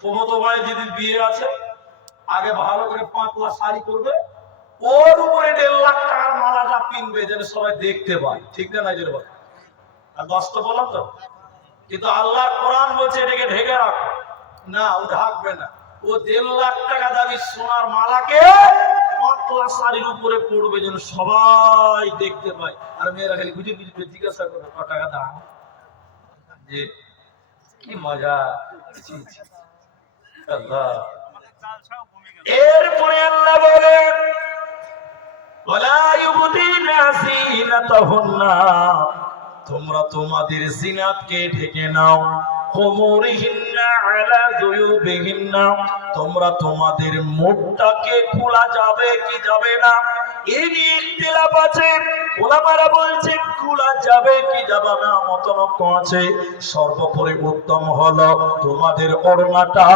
প্রমত ভাই যেদিন বিয়ে আছে, আগে ভালো করে 5 লাখ শাড়ি করবে, ওর উপরে 1.5 লাখ টাকার মালাটা কিনবে, যেন সবাই দেখতে পায়। ঠিক না? নাই বলেন? আর বাস্তব বললাম তো। কিন্তু আল্লাহর কোরআন বলছে এটাকে ঢেকে রাখো। না, ও ঢাকবে না। ও 1.5 লাখ টাকা দামি সোনার মালাকে পাতলা শাড়ির উপরে পড়বে, যেন সবাই দেখতে পায়। আর মেয়েরা খালি গুজে গুজে জিজ্ঞাসা করবে, কত টাকা দাম? যে কি মজা! আল্লাহ। এরপরে আল্লাহ বলেন, ওয়ালা ইউবদিনা যিনাতাহুন্না, তোমরা তোমাদের জিনাতকে ঢেকে নাও। খুমুরিহিন্না আলা যুয়ুবিহিন্না, তোমরা তোমাদের মুখটাকে খোলা যাবে কি যাবে না, এই নিয়ে ইখতিলাফ আছে। উলামারা বলছেন খোলা যাবে কি যাবে না, মতনক্য আছে। সর্বোপরি উত্তম হলো তোমাদের ওড়নাটা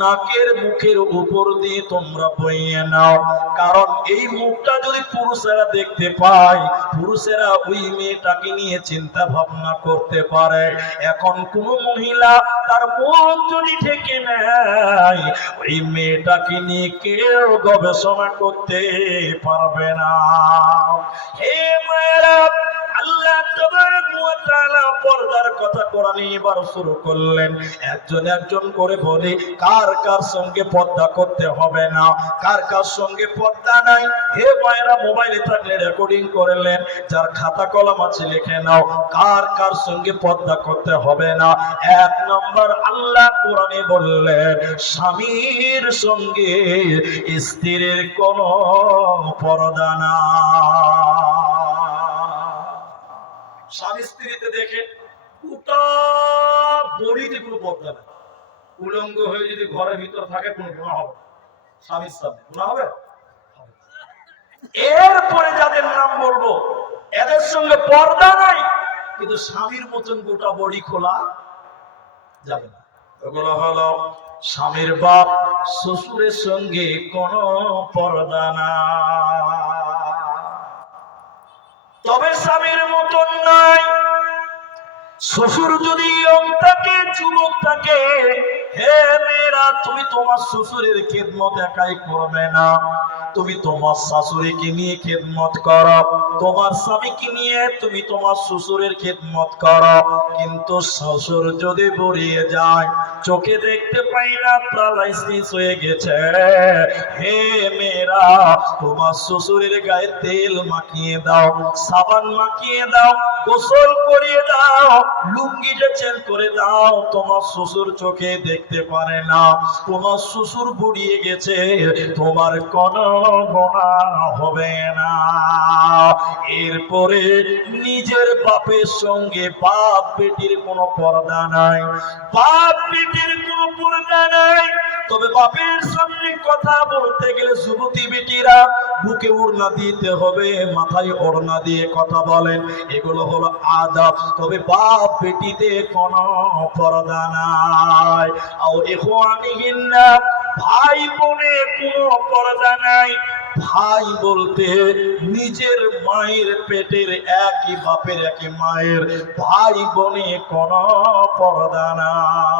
নাকের মুখের উপর দিয়ে তোমরা বইয়ে নাও। কারণ এই মুখটা যদি পুরুষেরা দেখতে পায়, পুরুষেরা ওই মেয়েটাকে নিয়ে চিন্তা ভাবনা করতে পারে। এখন কোন মহিলা তার মুখ যদি ঢেকে নেয়, ওই মেয়েটাকে নিয়ে কেউ গবেষণা করতে পারবে না। হে মেয়েরা, আল্লাহ তাবারক ওয়া তাআলা পর্দার কথা কোরআনে এবার শুরু করলেন। একজন একজন করে বলি, কার কার সঙ্গে পর্দা করতে হবে না, কার কার সঙ্গে পর্দা নাই। হে মায়েরা, মোবাইলে থাকলে রেকর্ডিং করলেন, যার খাতা কলম আছে লিখে নাও, কার কার সঙ্গে পর্দা করতে হবে না। 1 নম্বর, আল্লাহ কোরআনে বললেন স্বামীর সঙ্গে স্ত্রীর কোনো পর্দা না। স্বামী স্ত্রীতে দেখে গোটা বডিতে কোনো পর্দা নেই। উলঙ্গ হয়ে যদি ঘরের ভিতর থাকে, কোনো গুনাহ হবে? স্বামীর সামনে গুনাহ হবে? এরপরে যাদের নাম বলবো, এদের সঙ্গে পর্দা নাই, কিন্তু স্বামীর মতন গোটা বডি খোলা যাবে না। ওগুলো হলো স্বামীর বাপ, শ্বশুরের সঙ্গে কোনো পর্দা না। তবে স্বামীর মতন নাই। শ্বশুর যদি ইয়ং থাকে, যুবক থাকে, হে মেয়েরা, তুমি তোমার শ্বশুরের খেদমত একাই করবে না, তুমি তোমার শাশুড়িকে নিয়ে খেদমত করো, তোমার স্বামীকে নিয়ে তুমি তোমার শ্বশুরের খেদমত করো। কিন্তু শ্বশুর যদি বুড়িয়ে যায়, চোখে দেখতে পাই না, প্যারালাইসিস হয়ে গেছে, হে মেয়েরা, তোমার শ্বশুরের গায়ে তেল মাখিয়ে দাও, সাবান মাখিয়ে দাও, গোসল করিয়ে দাও, লুঙ্গিটা চেঞ্জ করে দাও। তোমার শ্বশুর চোখে দেখতে পারে না, তোমার শ্বশুর বুড়িয়ে গেছে, তোমার কোনো গুনাহ হবে না। এরপরে নিজের বাপের সঙ্গে বাপ বেটির কোনো পর্দা নাই, বাপ বেটির কোনো পর্দা নাই। তবে বাপের সামনে কথা বলতে গেলে যুবতী বেটিরা বুকে ওড়না দিতে হবে, মাথায় ওড়না দিয়ে কথা বলেন, এগুলো হলো আদব। তবে বাপ বেটিতে কোনো পর্দা নাই। আও ইখওয়ানিহিন্না, ভাই বোনে কোনো পর্দা নাই। ভাই বলতে নিজের মায়ের পেটের, একই বাপের একই মায়ের ভাই বোনে কোনো পর্দা নাই।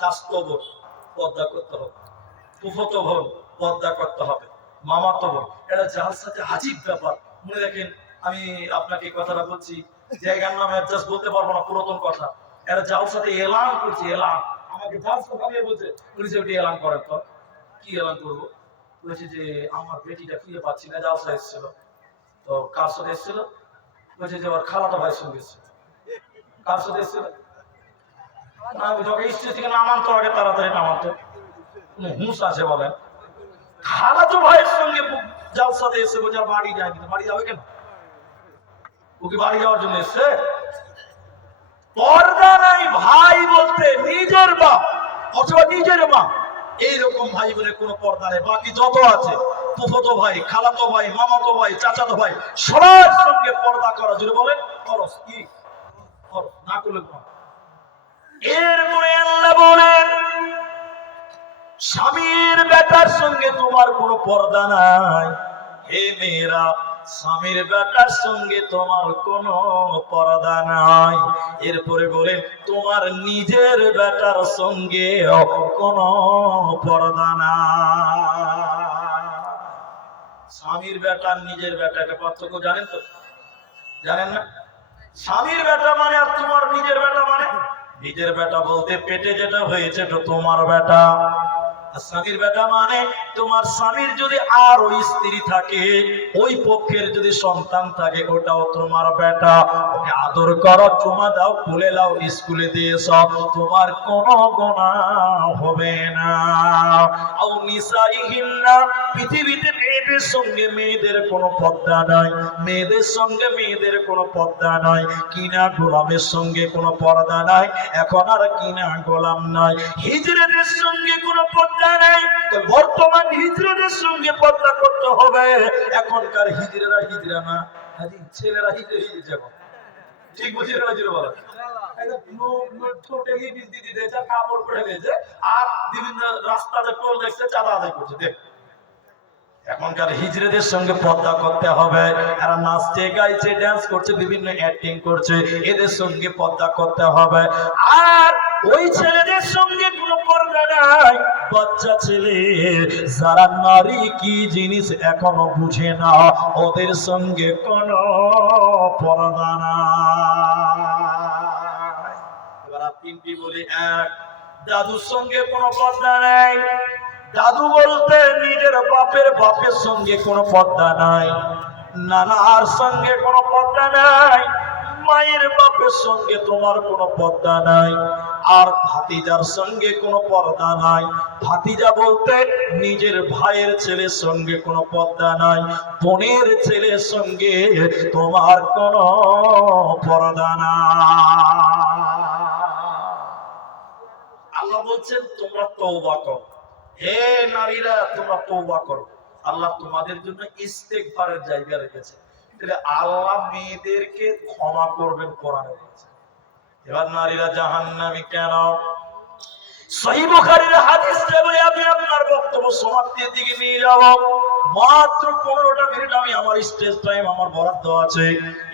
চাচতো বোন পর্দা করতে হবে, ফুফতো বোন পর্দা করতে হবে, মামাতো বোন। এটা যার সাথে আজীব ব্যাপার। মনে রাখেন, আমি আপনাকে কথাটা বলছি, জায়গার নাম অ্যাডজাস্ট বলতে পারবো না, পুরাতন কথা। এরা যার সাথে এলান করছে, এলান আমাকে যার সাথে আমি বলছে, পুলিশে ওটি এলান করেন। তো কি এলান করবো? বলছে যে আমার বেটিটা খুঁজে পাচ্ছি না। জালসা এসেছিল, তো কার সাথে এসেছিল? বলছে যে আমার খালাতো ভাইয়ের সঙ্গে এসেছিল। কার সাথে এসেছিল? আমি তোকে স্টেজ থেকে নামান তো আগে তাড়াতাড়ি নামাতে হুঁশ আছে বলেন। খালাতো ভাইয়ের সঙ্গে জালসাতে এসে বোঝার বাড়ি যায় কিন্তু বাড়ি যাবে কেন? ওকে বাড়ি যাওয়ার জন্য এসছে। পর্দা নাই ভাই বলতে নিজের বাপ অথবা নিজের মা, এইরকম ভাই বলে কোনো পর্দা নেই। বাকি যত আছে ফুফাতো ভাই, খালাতো ভাই, মামাতো ভাই, চাচাতো ভাই, সবার সঙ্গে পর্দা করা যদি বলেন খরচ কি না করলে না। এরপরে আল্লাহ বলেন স্বামীর বেটার সঙ্গে তোমার কোনো পর্দা নাই। হে মেয়েরা, স্বামীর বেটার সঙ্গে তোমার কোনো পর্দা নাই। এরপরে বলেন তোমার নিজের বেটার সঙ্গে কোনো পর্দা নাই। স্বামীর বেটা নিজের বেটাকে পার্থক্য জানেন তো? জানেন না? স্বামীর বেটা মানে আর তোমার নিজের বেটা মানে, নিজের বেটা বলতে পেটে যেটা হয়েছে তো তোমার বেটা। স্বামীর বেটা মানে তোমার স্বামীর যদি আর ওই স্ত্রী থাকে, ওই পক্ষের যদি সন্তান থাকে, ওটাও তোমার বেটা। ওকে আদর করো, চুমা দাও, খুলে দাও, স্কুলে দিয়ে সব, তোমার কোনো গুনাহ হবে না। আও নিসাইহিন্না, পৃথিবীতে মেয়েদের সঙ্গে মেয়েদের কোনো পর্দা নাই, মেয়েদের সঙ্গে মেয়েদের কোনো পর্দা নাই। কিনা গোলামের সঙ্গে কোনো পর্দা নাই, এখন আর কিনা গোলাম নাই। হিজড়াদের সঙ্গে কোনো পর্দা নাই, বর্তমান হিজড়াদের সঙ্গে পর্দা করতে হবে। এখনকার হিজড়ারা হিজড়া না, ছেলেরা হিজড়ে হিজড়ে এখন ঠিক বুঝি না জিরো বলো। কাপড় পরে গেছে আর বিভিন্ন রাস্তাতে টোল দেখছে, চাঁদা আদায় করছে। দেখ এখনকার হিজড়েদের সঙ্গে পর্দা করতে হবে। এরা নাচছে, গাইছে, ড্যান্স করছে, বিভিন্ন অ্যাক্টিং করছে, এদের সঙ্গে পর্দা করতে হবে। আর ওই ছেলেদের সঙ্গে কোনো পর্দা নাই, বাচ্চা ছেলে যারা নারী কি জিনিস এখনো বুঝে না, ওদের সঙ্গে কোনো পর্দা নাই। এবার তিনটি বলি। এক, দাদুর সঙ্গে কোনো পর্দা নাই। দাদু বলতে নিজের বাপের বাপের সঙ্গে কোনো পর্দা নাই, নানার সঙ্গে কোনো পর্দা নাই, মায়ের বাপের সঙ্গে তোমার কোনো পর্দা নাই। আর ভাতিজার সঙ্গে কোনো পর্দা নাই। ভাতিজা বলতে নিজের ভাইয়ের ছেলের সঙ্গে কোনো পর্দা নাই, বোনের ছেলের সঙ্গে তোমার কোনো পর্দা নাই। আল্লাহ বলছেন তোমরা তওবা করো। হে নারীরা, তোমরা তওবা করো। আল্লাহ তোমাদের জন্য ইস্তেগফারের জায়গা রেখেছে। তাহলে আল্লাহ মেয়েদেরকে ক্ষমা করবেন কোরআনে বলেছে। এবার নারীরা জাহান্নামী কেন? সহিহ বুখারীর হাদিসটা বলে আমি আপনার বক্তব্য সমাপ্তির দিকে নিয়ে যাব। মাত্র 15টা মিনিট আমি আমার স্টেজ টাইম আমার বরাদ্দ আছে।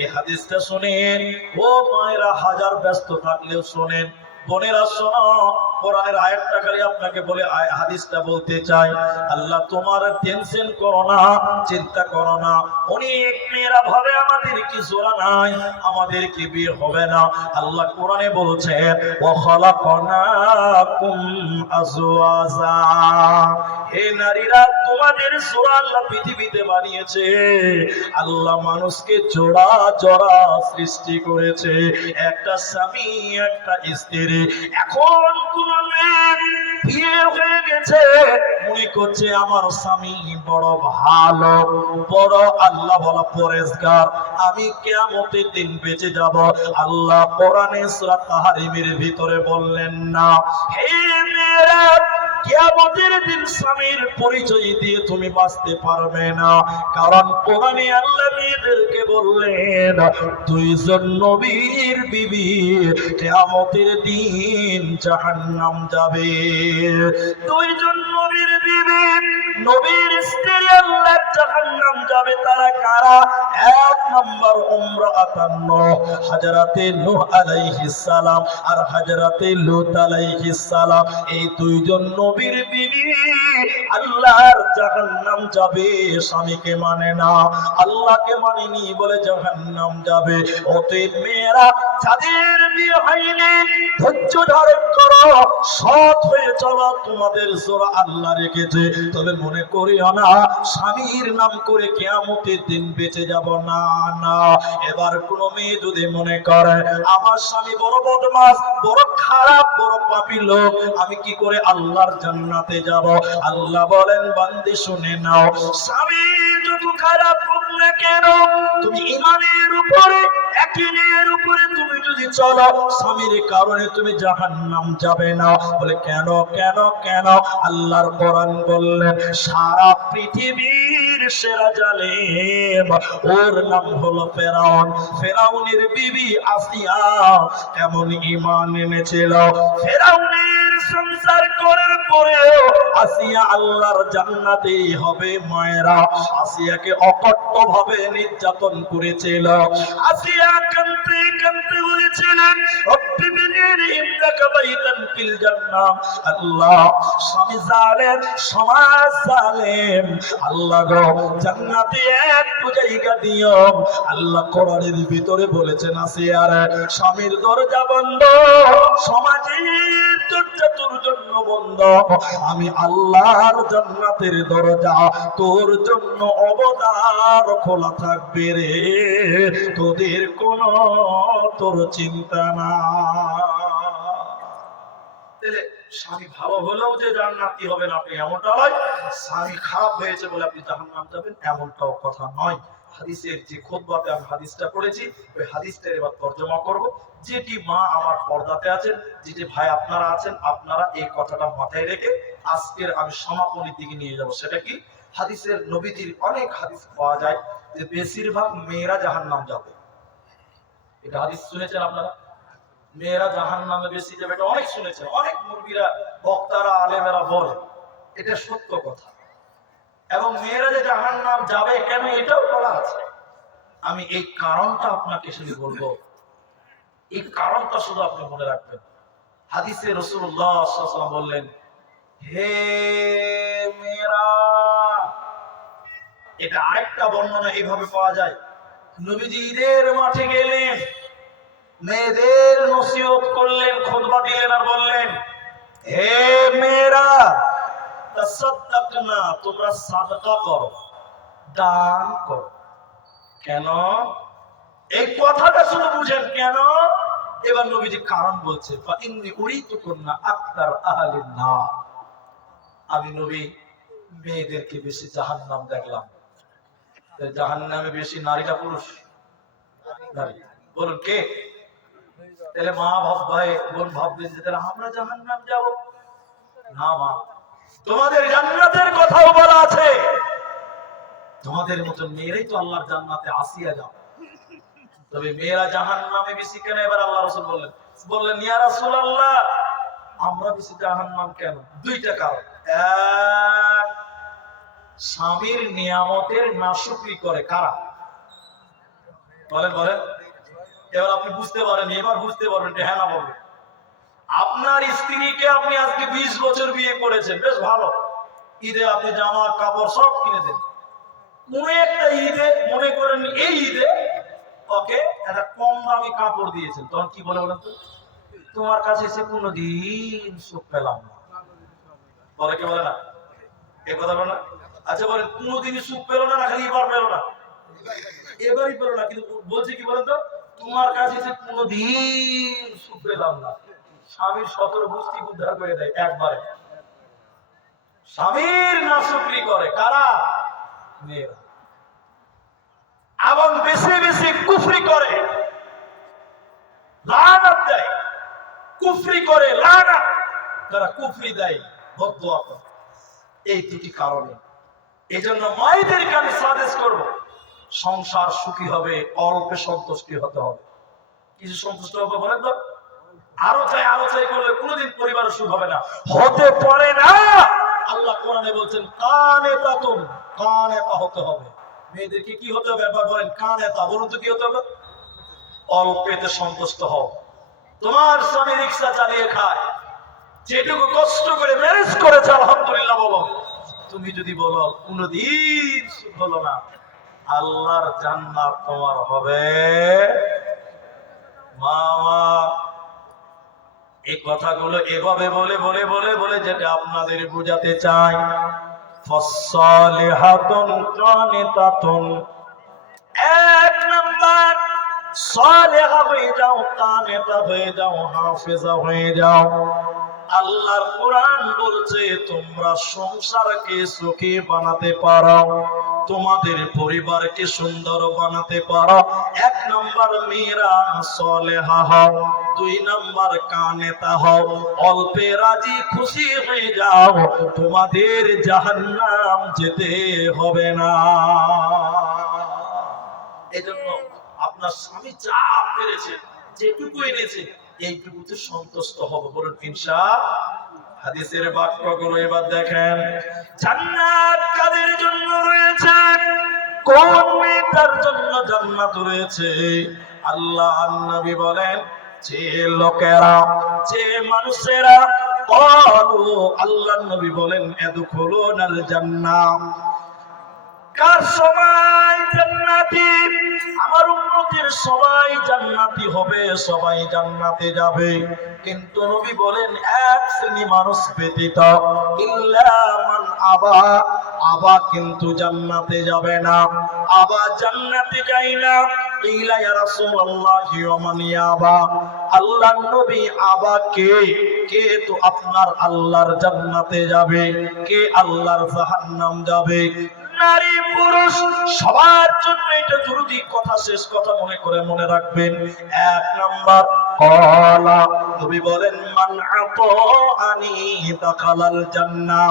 এই হাদিসটা শুনেন। ও মায়েরা, হাজার ব্যস্ত থাকলেও শুনেন। বোনেরা শোনো, কোরআনের আয়াতটা খালি আপনাকে বলে হাদিসটা বলতে চাই। আল্লাহ তোমার টেনশন করো না, চিন্তা করো না। অনেক মেয়েরা ভাবে আমাদের কি জোড়া নাই, আমাদের কি বিয়ে হবে না। আল্লাহ কোরআনে বলছেন ওয়া খালাকনাকুম আজওয়াজা। হে নারীরা, তোমাদের জোড়া আল্লাহ পৃথিবীতে বানিয়েছে। আল্লাহ মানুষকে জোড়া জোড়া সৃষ্টি করেছে, একটা স্বামী একটা স্ত্রী। এখন কোন মেয়ে বিয়ে হয়ে গেছে, মনে করছে আমার স্বামী বড় ভালো, বড় আল্লাহ বলা পরেজগার, আমি কিয়ামতের দিন বেঁচে যাব। আল্লাহ কোরআনে সূরা তাহরিমের ভিতরে বললেন না, হে মেয়েরা, কিয়ামতের দিন স্বামীর পরিচয় দিয়ে তুমি বাঁচতে পারবে না। কারণ কোরআনে আল্লাহ মেয়েদেরকে বললেন দুইজন নবীর বিবি কিয়ামতের দিন জাহান্নাম যাবে। দুইজন নবীর বিবি, নবীর স্ত্রী আল্লাহ জাহান্নাম যাবে। তারা কারা? এক নম্বর উমরাতুন নূহ, হযরতে নূহ আলাইহিস সালাম আর হযরতে লূত আলাইহিস সালাম। এই দুইজন নবীর বিবি আল্লাহর জাহান্নাম যাবে, স্বামীকে মানে না। আল্লাহ আল্লাহকে মানেনি বলে জাহান্নাম যাবে। অতএব মেয়েরা যাদের বিয়ে হয়নি ধৈর্য ধারণ করো, সৎ হয়ে চলো, তোমাদের জোড়া আল্লাহ রেখেছে। তবে মনে করিও না স্বামীর নাম করে কিয়ামতের দিন বেঁচে যাব, না না। এবার কোন মেয়ে যদি মনে করে আমার স্বামী বড় বদমাশ, বড় খারাপ, বড় পাপী লোক, আমি কি করে আল্লাহর জান্নাতে যাব? আল্লাহ বলেন বান্দি শুনে নাও, স্বামী যত খারাপ হোক না কেন, তুমি ঈমানের উপরে একদিনের উপরে তুমি যদি চলো, স্বামীর কারণে তুমি জাহান্নাম যাবে না। বলে কেন কেন কেন? আল্লাহর কোরআন বললেন সারা পৃথিবীর সেরা জালেম, ওর নাম হলো ফেরাউন। ফেরাউনের বিবি আসিয়া কেমন ঈমান এনেছিল, ফেরাউনের সংসার করার পরেও আসিয়া আল্লাহর জান্নাতে হবে মায়েরা আসিয়াকে অকট্য ভাবে নির্যাতন করেছিল। আসিয়া কাঁদতে কাঁদতে বলেছিলেন রব্বি বিনি ইন্দাকা বাইতান ফিল জান্নাহ। আল্লাহ স্বামী জালেম, সমাজ জালেম, আল্লাহ গো জান্নাতে একটু জায়গা দিও। আল্লাহ কোরআনের ভিতরে বলেছেন আসিয়ার স্বামীর দরজা বন্ধ, সমাজের দরজা তোর জন্য বন্ধ, আমি আল্লাহর জান্নাতের দরজা তোর জন্য অবদার খোলা থাকবে রে, তোদের কোনো তোর চিন্তা না। স্বামী ভালো হলেও যে জান্নাতি হবেন আপনি এমনটা নয়, স্বামী খারাপ হয়েছে বলে আপনি জাহান্নাম যাবেন এমনটাও কথা নয়। হাদিসের যে খুতবাতে আমি হাদিসটা পড়েছি, ওই হাদিসটা এবার তর্জমা করব। যেটি মা আমার পর্দাতে আছেন, যেটি ভাই আপনারা আছেন, আপনারা এই কথাটা মাথায় রেখে আজকের আমি সমাপনীর দিকে নিয়ে যাব। সেটা কি? হাদিসের নবীজির অনেক হাদিস পাওয়া যায় যে বেশিরভাগ মেয়েরা জাহান্নাম যাবে। এটা হাদিস শুনেছেন আপনারা? মেয়েরা জাহান্নামে বেশি যাবে, এটা অনেক শুনেছেন, অনেক মুরব্বীরা, বক্তারা, আলেমেরা বলে, এটা সত্য কথা। এবং মেয়েরা যে জাহান্নাম যাবে কেন এটাও বলা আছে। আমি এই কারণটা আপনাকে শুধু বলবো, এই কারণটা শুধু আপনি মনে রাখবেন। হাদিসে রাসূলুল্লাহ সাল্লাল্লাহু আলাইহি ওয়াসাল্লাম বললেন, হে মেয়েরা, এটা আরেকটা বর্ণনা এইভাবে পাওয়া যায়, নবীজি ঈদের মাঠে গেলেন, মেয়েদের নসিহত করলেন, খুতবা দিলেন আর বললেন, হে মেয়েরা, তাসাদদাকনা, তোমরা সাদকা করো, দান করো। কেন? এই কথাটা শুনে বুঝেন কেন? এবার নবীজি কারণ বলছে, ফাইন্নী উরিতুকুন্না আকতার আহলিন নার, আমি নবী মেয়েদেরকে বেশি জাহান্নাম দেখলাম। জাহান্নামে বেশি নারীটা পুরুষ? নারী। বলুন কে? তাহলে মা ভাববে, বোন ভাববে যে তাহলে আমরা জাহান্নাম যাব না। মা, তোমাদের জান্নাতের কথাও বলা আছে, তোমাদের মতন মেয়েরাই তো আল্লাহর জান্নাতে আসিয়া যাও। তবে মেয়েরা জাহান্নামে বেশি কেন? এবার আল্লাহ রাসূল বললেন ইয়া রাসূলুল্লাহ, আমরা বেশি জাহান্নাম কেন? দুইটা কারণ। এক, স্বামীর নিয়ামতের নাশুকরি করে কারা? বলেন বলেন। এবার আপনি বুঝতে পারেন, এবার বুঝতে পারবেন, হ্যাঁ না বলবেন। আপনার স্ত্রীকে আপনি আজকে 20 বছর বিয়ে করেছেন, বেশ ভালো, ঈদে আপনি জামা কাপড় সব কিনে দেন। কোন একটা ঈদে মনে করেন এই ঈদে ওকে একটা কম দামি কাপড় দিয়েছেন, তখন কি বলে বলেন তো? তোমার কাছে এসে কোনোদিন সুখ পেলাম না। বলে কি বলে না? এই কথা বলে না? আচ্ছা বলেন, কোনোদিনই সুখ পেল না, না খালি এবার পেল না? এবারই পেল না, কিন্তু বলছে কি বলেন তো, তোমার কাছে এসে কোনোদিন সুখ পেলাম না। স্বামীর 17 গোষ্ঠী উদ্ধার করে দেয় একবারে। স্বামীর নাশুকরি করে কারা? মেয়েরা। এবং বেশি বেশি কুফরি করে, লানত দেয়, কুফরি করে লানত, তারা কুফরি দেয়, বদদুয়া করে। এই দুটি কারণে এই জন্য মায়েদেরকে আমি সাজেস্ট করব, সংসার সুখী হবে, অল্পে সন্তুষ্টি হতে হবে। কিছু সন্তুষ্ট হবে বলেন তো? আরো চাই করলে কোনোদিন পরিবার সুখ হবে না, হতে পারে না। আল্লাহ কোরআনে বলছেন কানেতাতুন, কানেতা হতে হবে। মেয়েদেরকে কি হতে হবে? একবার বলেন কানেতা। বলুন তো কি হতে হবে? অল্পেতে সন্তুষ্ট হও। তোমার স্বামী রিক্সা চালিয়ে খায়, যেটুকু কষ্ট করে ম্যানেজ করেছে আলহামদুলিল্লাহ বলো। তুমি যদি বলো কোনোদিন সুখ হলো না, আল্লাহর জান্নাত তোমার হবে। মামা এই কথাগুলো এভাবে বলে বলে বলে বলে যেটা আপনাদের বোঝাতে চাই, ফসলিহাতুন কানিতাতুন, এক নাম্বার সালেহা হয়ে যাও, কানিতা হয়ে যাও, হাফেজা হয়ে যাও। আল্লাহর কোরআন বলছে তোমরা সংসারকে সুখী বানাতে পারো, তোমাদের পরিবারকে সুন্দর বানাতে পারো। এক নাম্বার মেয়েরা সালেহা হও, দুই নাম্বার কানেতা হও, অল্পে রাজি খুশি হয়ে যাও, তোমাদের জাহান্নাম যেতে হবে না। এজন্য আপনার স্বামী যা পেরেছে, যেটুকু এনেছে, এইটুকুতে সন্তুষ্ট হবে, বলুন ইনশাআল্লাহ। হাদিসের বাক্যগুলো এবার দেখেন, জান্নাত কাদের জন্য রয়েছে, কোন মেয়েটার জন্য জান্নাত রয়েছে? আল্লাহ নবী বলেন, যে লোকেরা, যে মানুষেরা, ক্বালু, আল্লাহ নবী বলেন, ইয়াদখুলুনাল জান্নাহ, কার সবাই জান্নাতি, আমার উম্মতের সবাই জান্নাতি হবে, সবাই জান্নাতে যাবে। কিন্তু নবী বলেন এক শ্রেণী মানুষ ব্যতীত, ইল্লা মান আবা, আবা কিন্তু জান্নাতে যাবে না। আবা জান্নাতে যায় না। ইলা ইয়া রাসূলুল্লাহি ওয়া মান ইয়াবা, আল্লাহর নবী আবা কে? কে তো আপনার আল্লাহর জান্নাতে যাবে, কে আল্লাহর জাহান্নাম যাবে? নারী পুরুষ সবার জন্য এটা জরুরি কথা, শেষ কথা মনে করে মনে রাখবেন। এক নাম্বার, ক্বালা, নবী বলেন, মান আতাআনি দাখালাল জান্নাহ,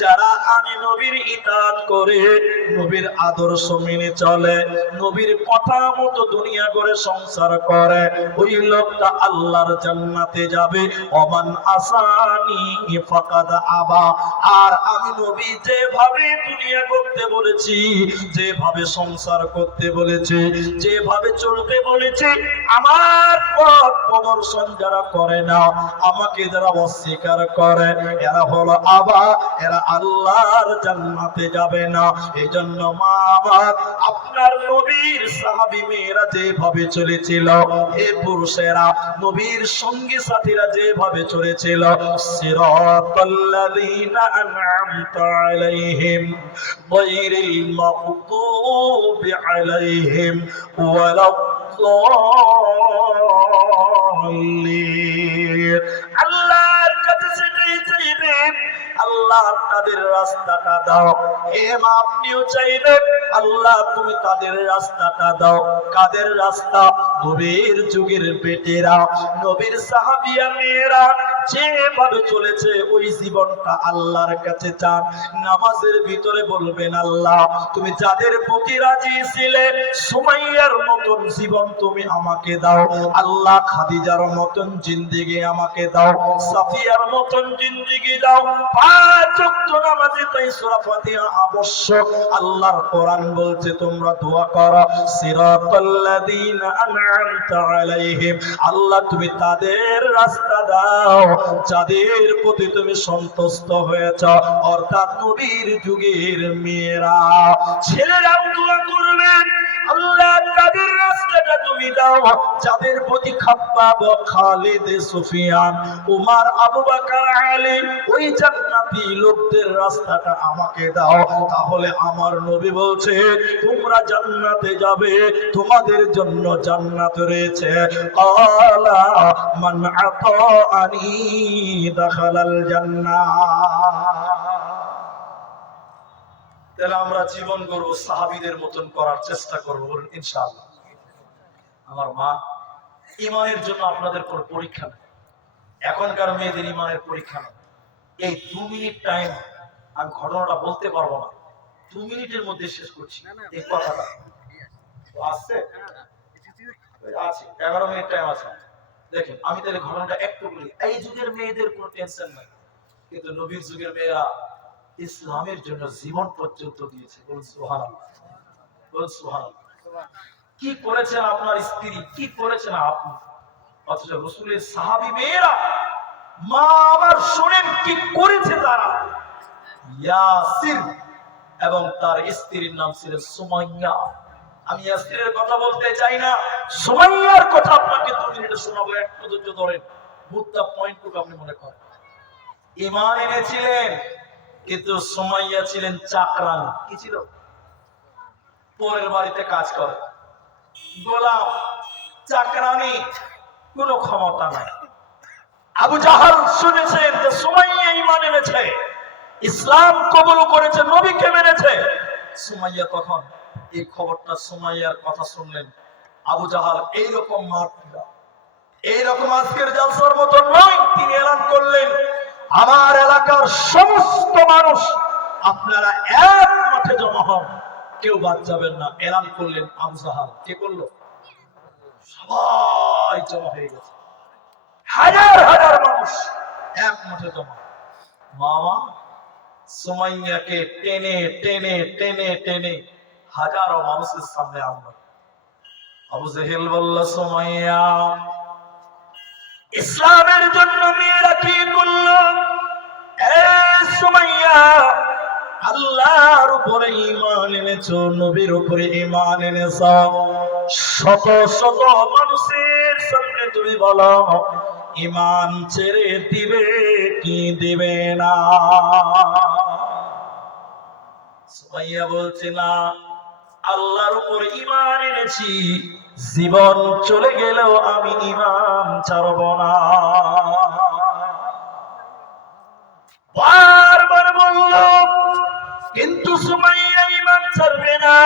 যারা আমি নবীর ইতাআত করে, নবীর আদর্শ মেনে চলে, নবীর কথা মতো দুনিয়া গড়ে সংসার করে, ওই লোকটা আল্লাহর জান্নাতে যাবে। ওমান আসানি ফাকাদ আবা, আর আমি নবী যেভাবে দুনিয়া করতে বলেছি, যেভাবে সংসার করতে বলেছি, যেভাবে চলতে বলেছি, আমার পথ প্রদর্শন যারা করে না, আমাকে যারা অস্বীকার করে, এরা হলো আবা, এরা আল্লাহর জান্নাতে যাবে না। এজন্য মা আমার, আপনার নবীর সাহাবী মেয়েরা যেভাবে চলেছিল, হে পুরুষেরা, নবীর সঙ্গী সাথীরা যেভাবে চলেছিল, সিরাতাল্লাযীনা আন'আমতা আলাইহিম গায়রিল মাগদুবি আলাইহিম ওয়ালাদ-দাল্লিন। আল্লাহর কাছে সেটাই চাইবেন, আল্লাহ তাদের রাস্তাটা দাও। হে মা, আপনিও চাইবেন, আল্লাহ তুমি তাদের রাস্তাটা দাও। কাদের রাস্তা? নবীর যুগের বেটেরা, নবীর সাহাবিয়া মেয়েরা যেভাবে চলেছে, ওই জীবনটা আল্লাহর কাছে চান। নামাজের ভিতরে বলবেন, আল্লাহ তুমি যাদের প্রতি রাজি ছিলে, সুমাইয়ার মতন জীবন তুমি আমাকে দাও। আল্লাহ খাদিজার মতন জিন্দেগি আমাকে দাও, সাফিয়ার মতন জিন্দেগি দাও। পাঁচ ওয়াক্ত নামাজে তাই সূরা ফাতিহা আবশ্যক। আল্লাহর কোরআন বলছে তোমরা দোয়া করো, সিরাতাল্লাযীনা আন'আমতা আলাইহিম, আল্লাহ তুমি তাদের রাস্তা দাও যাদের প্রতি তুমি সন্তুষ্ট হয়েছ, অর্থাৎ নবীর যুগের মেয়েরা। ছেলেরাও দোয়া করবেন, আল্লাহ তাদের রাস্তাটা তুমি দাও যাদের প্রতি খাব্বাব, খালিদ, সুফিয়ান, উমর, আবু বকর, আলী, ওই জান্নাতি লোকদের রাস্তাটা আমাকে দাও। তাহলে আমার নবী বলছে তোমরা জান্নাতে যাবে, তোমাদের জন্য জান্নাত রয়েছে। ক্বালা মান আতাআনি দাখালাল জান্নাহ। তাহলে আমরা জীবন গড়ব, সাহাবীদের মতন করার চেষ্টা করবো, বলুন ইনশাআল্লাহ। আমার মা, ঈমানের জন্য আপনাদের কোনো পরীক্ষা নেই, এখনকার মেয়েদের ঈমানের পরীক্ষা নেই। এই 2 মিনিট টাইম আমি ঘটনাটা বলতে পারবো না, 2 মিনিটের মধ্যে শেষ করছি এই কথাটা। আসছে আছে 11 মিনিট টাইম আছে। দেখেন আমি তাহলে ঘটনাটা একটু বলি। এই যুগের মেয়েদের কোনো টেনশন নাই, কিন্তু নবীর যুগের মেয়েরা ইসলামের জন্য জীবন পর্যন্ত দিয়েছে। বলুন সুবহানাল্লাহ, বলুন সুবহানাল্লাহ। কি করেছেন আপনার স্ত্রী, কি করেছেন আপনি, অথচ রাসূলের সাহাবী মেয়েরা, মা আমার শুনেন কি করেছে তারা। ইয়াসির এবং তার স্ত্রীর নাম ছিল সুমাইয়া। আমি স্ত্রীর কথা বলতে চাই না, সুমাইয়ার কথা আপনাকে 2 মিনিটে শোনাবো, একটু ধৈর্য ধরেন, মুদ্রা পয়েন্টটুকু আপনি মনে করেন। ঈমান এনেছিলেন, কিন্তু সুমাইয়া ছিলেন চাকরানী। কি ছিল? পরের বাড়িতে কাজ করে, গোলাম, চাকরানী, কোনো ক্ষমতা নাই। আবু জাহাল শুনেছেন যে সুমাইয়া ঈমান এনেছে, ইসলাম কবুল করেছে, নবীকে মেনেছে। সুমাইয়া তখন এই খবরটা, সুমাইয়ার কথা শুনলেন, আবু জাহাল এইরকম মারপিটা, এইরকম আজকের জালসার মতো নয়, তিনি এলান করলেন, আমার এলাকার সমস্ত মানুষ আপনারা এক মাঠে জমা হন, কেউ বাদ যাবেন না। এলান করলেন আবু জাহাল। কে করলো? সবাই জমা হয়ে গেছে, হাজার হাজার মানুষ এক মাঠে জমা। মামা সুমাইয়াকে টেনে টেনে টেনে টেনে হাজারো মানুষের সামনে আনলো। আবু জেহেল বলল, সুমাইয়া, ইসলামের জন্য মেয়েরা কি করলো? সুমাইয়া, আল্লাহর উপরে ঈমান এনেছো, নবীর উপরে ঈমান এনেছো, শত শত মানুষের সামনে তুমি বলো ঈমান ছেড়ে দিবে কি দিবে না? সুমাইয়া বলছে, না, আল্লাহর উপরে ঈমান এনেছি, জীবন চলে গেলেও আমি ঈমান ছাড়ব না। বারবার বলল, কিন্তু সুমাইয়া ঈমান ছাড়বে না।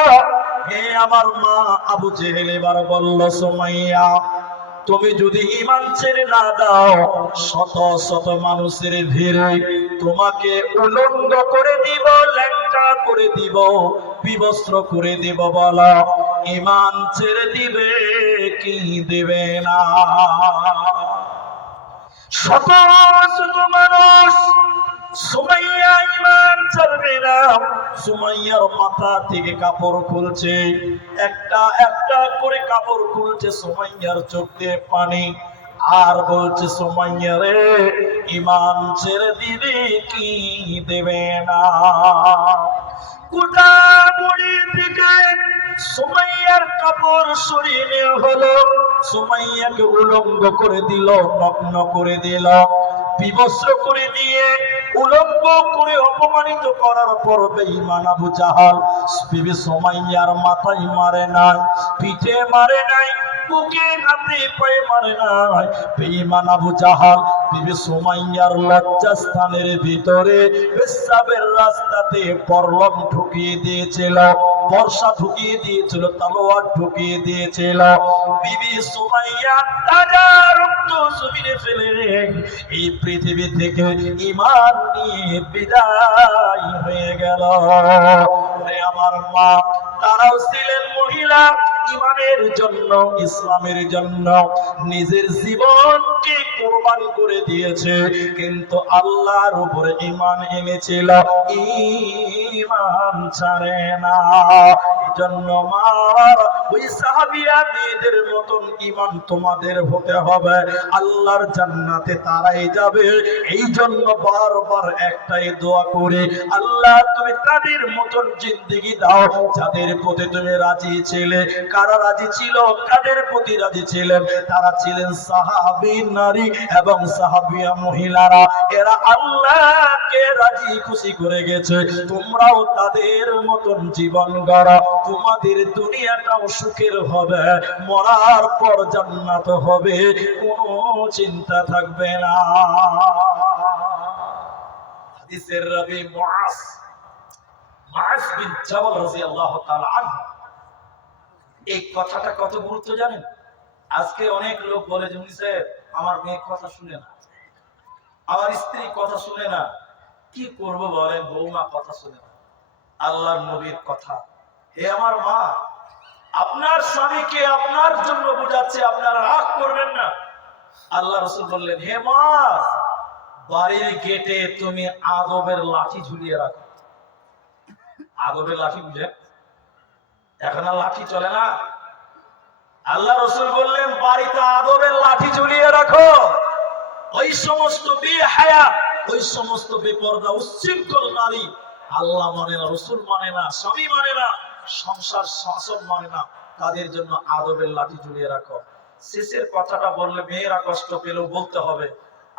হে আমার মা আবু জেহেল এবার বলল, সুমাইয়া, তুমি যদি ঈমান ছেড়ে না দাও, শত শত মানুষের ভিড়ে তোমাকে উলঙ্গ করে দিব, ল্যাংটা করে দিব, বিবস্ত্র করে দিব, বলো ঈমান ছেড়ে দিবে কি দিবে না? শত শত মানুষ, সুমাইয়া ঈমান ছাড়বে না। সুমাইয়ার মাথা থেকে কাপড় খুলছে, একটা একটা করে কাপড় খুলছে, সুমাইয়ার চোখ দিয়ে পানি, আর বলছে, সুমাইয়া রে, ঈমান ছেড়ে দিবে কি দেবে না? গোটা বডি থেকে সুমাইয়ার কাপড় সরিয়ে নেওয়া হলো, সুমাইয়াকে উলঙ্গ করে দিল, নগ্ন করে দিল, বিবস্ত্র করে দিয়ে উলঙ্গ করে অপমানিত করার পর বেঈমান আবু জাহাল বিবি সুমাইয়ার মাথায় মারে নাই, পিঠে মারে নাই, বুকে হাতে পায়ে মারে নাই। বেঈমান আবু জাহাল বিবি সুমাইয়ার লজ্জাস্থানের ভিতরে পেশাবের রাস্তাতে পরলম ঢুকিয়ে দিয়েছিল, বর্ষা ঢুকিয়ে দিয়েছিল, তলোয়ার ঢুকিয়ে দিয়েছিল। বিবি সুমাইয়া তাজা রক্ত জমিনে ফেলে এই পৃথিবী থেকে ঈমান নিয়ে বিদায় হয়ে গেল। আমার মা, তারাও ছিলেন মহিলা, ঈমানের জন্য, ইসলামের জন্য নিজের জীবনকে কুরবান করে দিয়েছে, কিন্তু আল্লাহর উপরে ঈমান এনেছিল, ঈমান ছাড়ে না। এজন্য মা, ওই সাহাবিয়া মেয়েদের মতন ঈমান তোমাদের হতে হবে, আল্লাহর জান্নাতে তারাই যাবে। এই জন্য বারবার একটাই দোয়া করে, আল্লাহ তুমি তাদের মতন জিন্দেগি দাও যাদের প্রতি তুমি রাজি ছিলে। কারা রাজি ছিল, কাদের প্রতি রাজি ছিলেন? তারা ছিলেন সাহাবী নারী এবং সাহাবিয়া মহিলারা, এরা আল্লাহকে রাজি খুশি করে গেছে। তোমরাও তাদের মতন জীবন গড়ো, তোমাদের দুনিয়াটাও সুখের হবে, মরার পর জান্নাত হবে, কোনো চিন্তা থাকবে না। হাদিসের রাবী মুআজ বিন জাবাল রাদিয়াল্লাহু তাআলা আনহু, এই কথাটা কত গুরুত্ব জানেন? আজকে অনেক লোক বলে যে, উনি সাহেব, আমার মেয়ে কথা শুনে না, আমার স্ত্রী কথা শুনে না, কি করব বলেন, বৌমা কথা শুনে না। আল্লাহর নবীর কথা, হে আমার মা, আপনার স্বামীকে আপনার জন্য বুঝাচ্ছে, আপনারা রাগ করবেন না। আল্লাহ রাসূল বললেন, হে মা, বাড়ির গেটে তুমি আদবের লাঠি ঝুলিয়ে রাখো। আদবের লাঠি বুঝে? এখন আর লাঠি চলে না। আল্লাহ রাসূল বললেন, বাড়িতে আদবের লাঠি ঝুলিয়ে রাখো। ওই সমস্ত বেহায়া, ওই সমস্ত বেপরদা উচ্ছৃঙ্খল নারী আল্লাহ মানে না, রসুল মানে না, স্বামী মানে না, সংসার শাসন মানে না, তাদের জন্য আদবের লাঠি ঝুলিয়ে রাখো। শেষের কথাটা বললে মেয়েরা কষ্ট পেলেও বলতে হবে।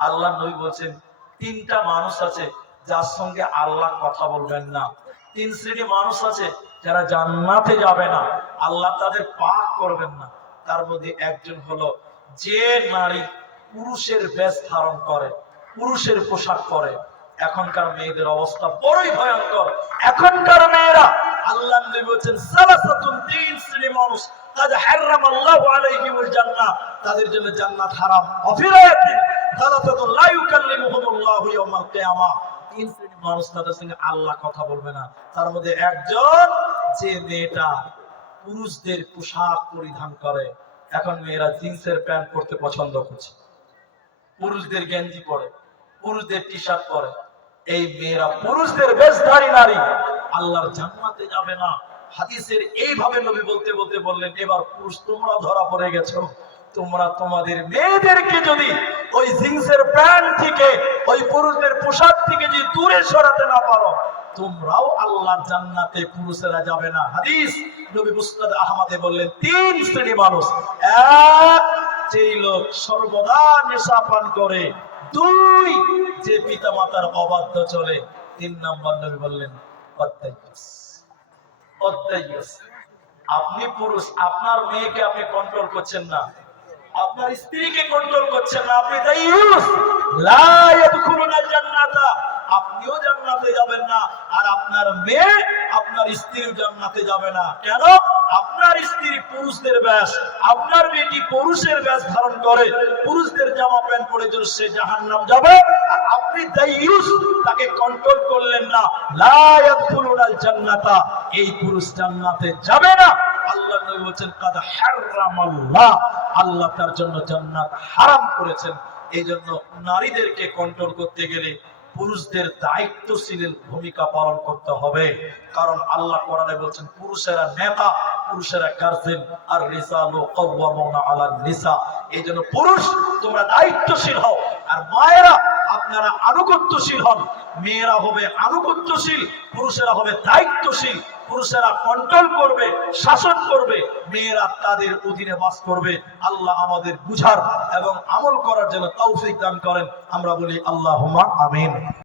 আল্লাহ নবী বলছেন তিনটা মানুষ আছে যার সঙ্গে আল্লাহ কথা বলবেন না। তিন শ্রেণী মানুষ আছে যারা জান্নাতে যাবে না, আল্লাহ তাদের পাক করবেন না। তার মধ্যে একজন হলো যে নারী পুরুষের বেশ ধারণ করে, পুরুষের পোশাক পরে। এখনকার মেয়েদের অবস্থা বড়ই ভয়ঙ্কর। এখনকার মেয়েরা, আল্লাহ নবী বলেছেন সালাসাতুন, তিন শ্রেণীর মানুষ কাদ হারামাল্লাহু আলাইহিমুল জান্নাহ, তাদের জন্য জান্নাত হারাম। অফিরায়াতিন সালাসাতুন লা ইউকাল্লিমুহুমুল্লাহু ইয়াওমাল কিয়ামাহ, তিন শ্রেণীর মানুষ তাদের সঙ্গে আল্লাহ কথা বলবে না। তার মধ্যে একজন যে মেয়েটা পুরুষদের পোশাক পরিধান করে। এখন মেয়েরা জিন্সের প্যান্ট পরতে পছন্দ করছে, পুরুষদের গেঞ্জি পরে, পুরুষদের টি শার্ট পরে। এই মেয়েরা পুরুষদের বেশধারী নারী, আল্লাহর জান্নাতে যাবে না। হাদিসের এইভাবে নবী বলতে বলতে বললেন এবার পুরুষ তোমরা ধরা পড়ে গেছো। তোমরা তোমাদের মেয়েদেরকে যদি ওই জিন্সের প্যান্ট থেকে, ওই পুরুষদের পোশাক থেকে যদি দূরে সরাতে না পারো, তোমরাও আল্লাহর জান্নাতে পুরুষেরা যাবে না। হাদিস নবী মুসনাদ আহমদে বললেন তিন শ্রেণী মানুষ। এক, যেই লোক সর্বদা নেশা পান করে। দুই, যে পিতা মাতার অবাধ্য চলে। তিন নম্বর নবী বললেন অদ্দাইয়াস। অদ্দাইয়াস। আপনি পুরুষ, আপনার মেয়েকে আপনি কন্ট্রোল করছেন না, আপনার স্ত্রীকে কন্ট্রোল করছেন না, আপনি দাইয়ুস। লা ইয়াদখুলুনাল জান্নাতা, আপনিও জান্নাতে যাবেন না, আর আপনার মেয়ে, আপনার স্ত্রীও জান্নাতে যাবে না। কেন? আপনার স্ত্রী পুরুষদের বেশ, আপনার বেটি পুরুষের বেশ ধারণ করে, পুরুষদের জামা প্যান্ট পরে যদি সে জাহান্নাম যাবে, আর আপনি দাইয়ুস, তাকে কন্ট্রোল করলেন না। লা ইয়াদখুলুনাল জান্নাতা, এই পুরুষ জান্নাতে যাবে না। আল্লাহ নবী বলেন কাদ হারামাল্লাহ, আল্লাহ তার জন্য জান্নাত হারাম করেছেন। এই জন্য নারীদেরকে কন্ট্রোল করতে গেলে পুরুষদের দায়িত্বশীল ভূমিকা পালন করতে হবে। কারণ আল্লাহ কোরআনে বলছেন পুরুষেরা নেতা, পুরুষেরা গার্জেন, আর রিজালু কাওয়ামুনা আলান নিসা। এই জন্য পুরুষ তোমরা দায়িত্বশীল হও, আর মায়েরা আপনারা আনুগত্যশীল হন। মেয়েরা হবে আনুগত্যশীল, পুরুষেরা হবে দায়িত্বশীল। পুরুষেরা কন্ট্রোল করবে, শাসন করবে, মেয়েরা তাদের অধীনে বাস করবে। আল্লাহ আমাদের বুঝার এবং আমল করার জন্য তৌফিক দান করেন। আমরা বলি আল্লাহুম্মা আমিন।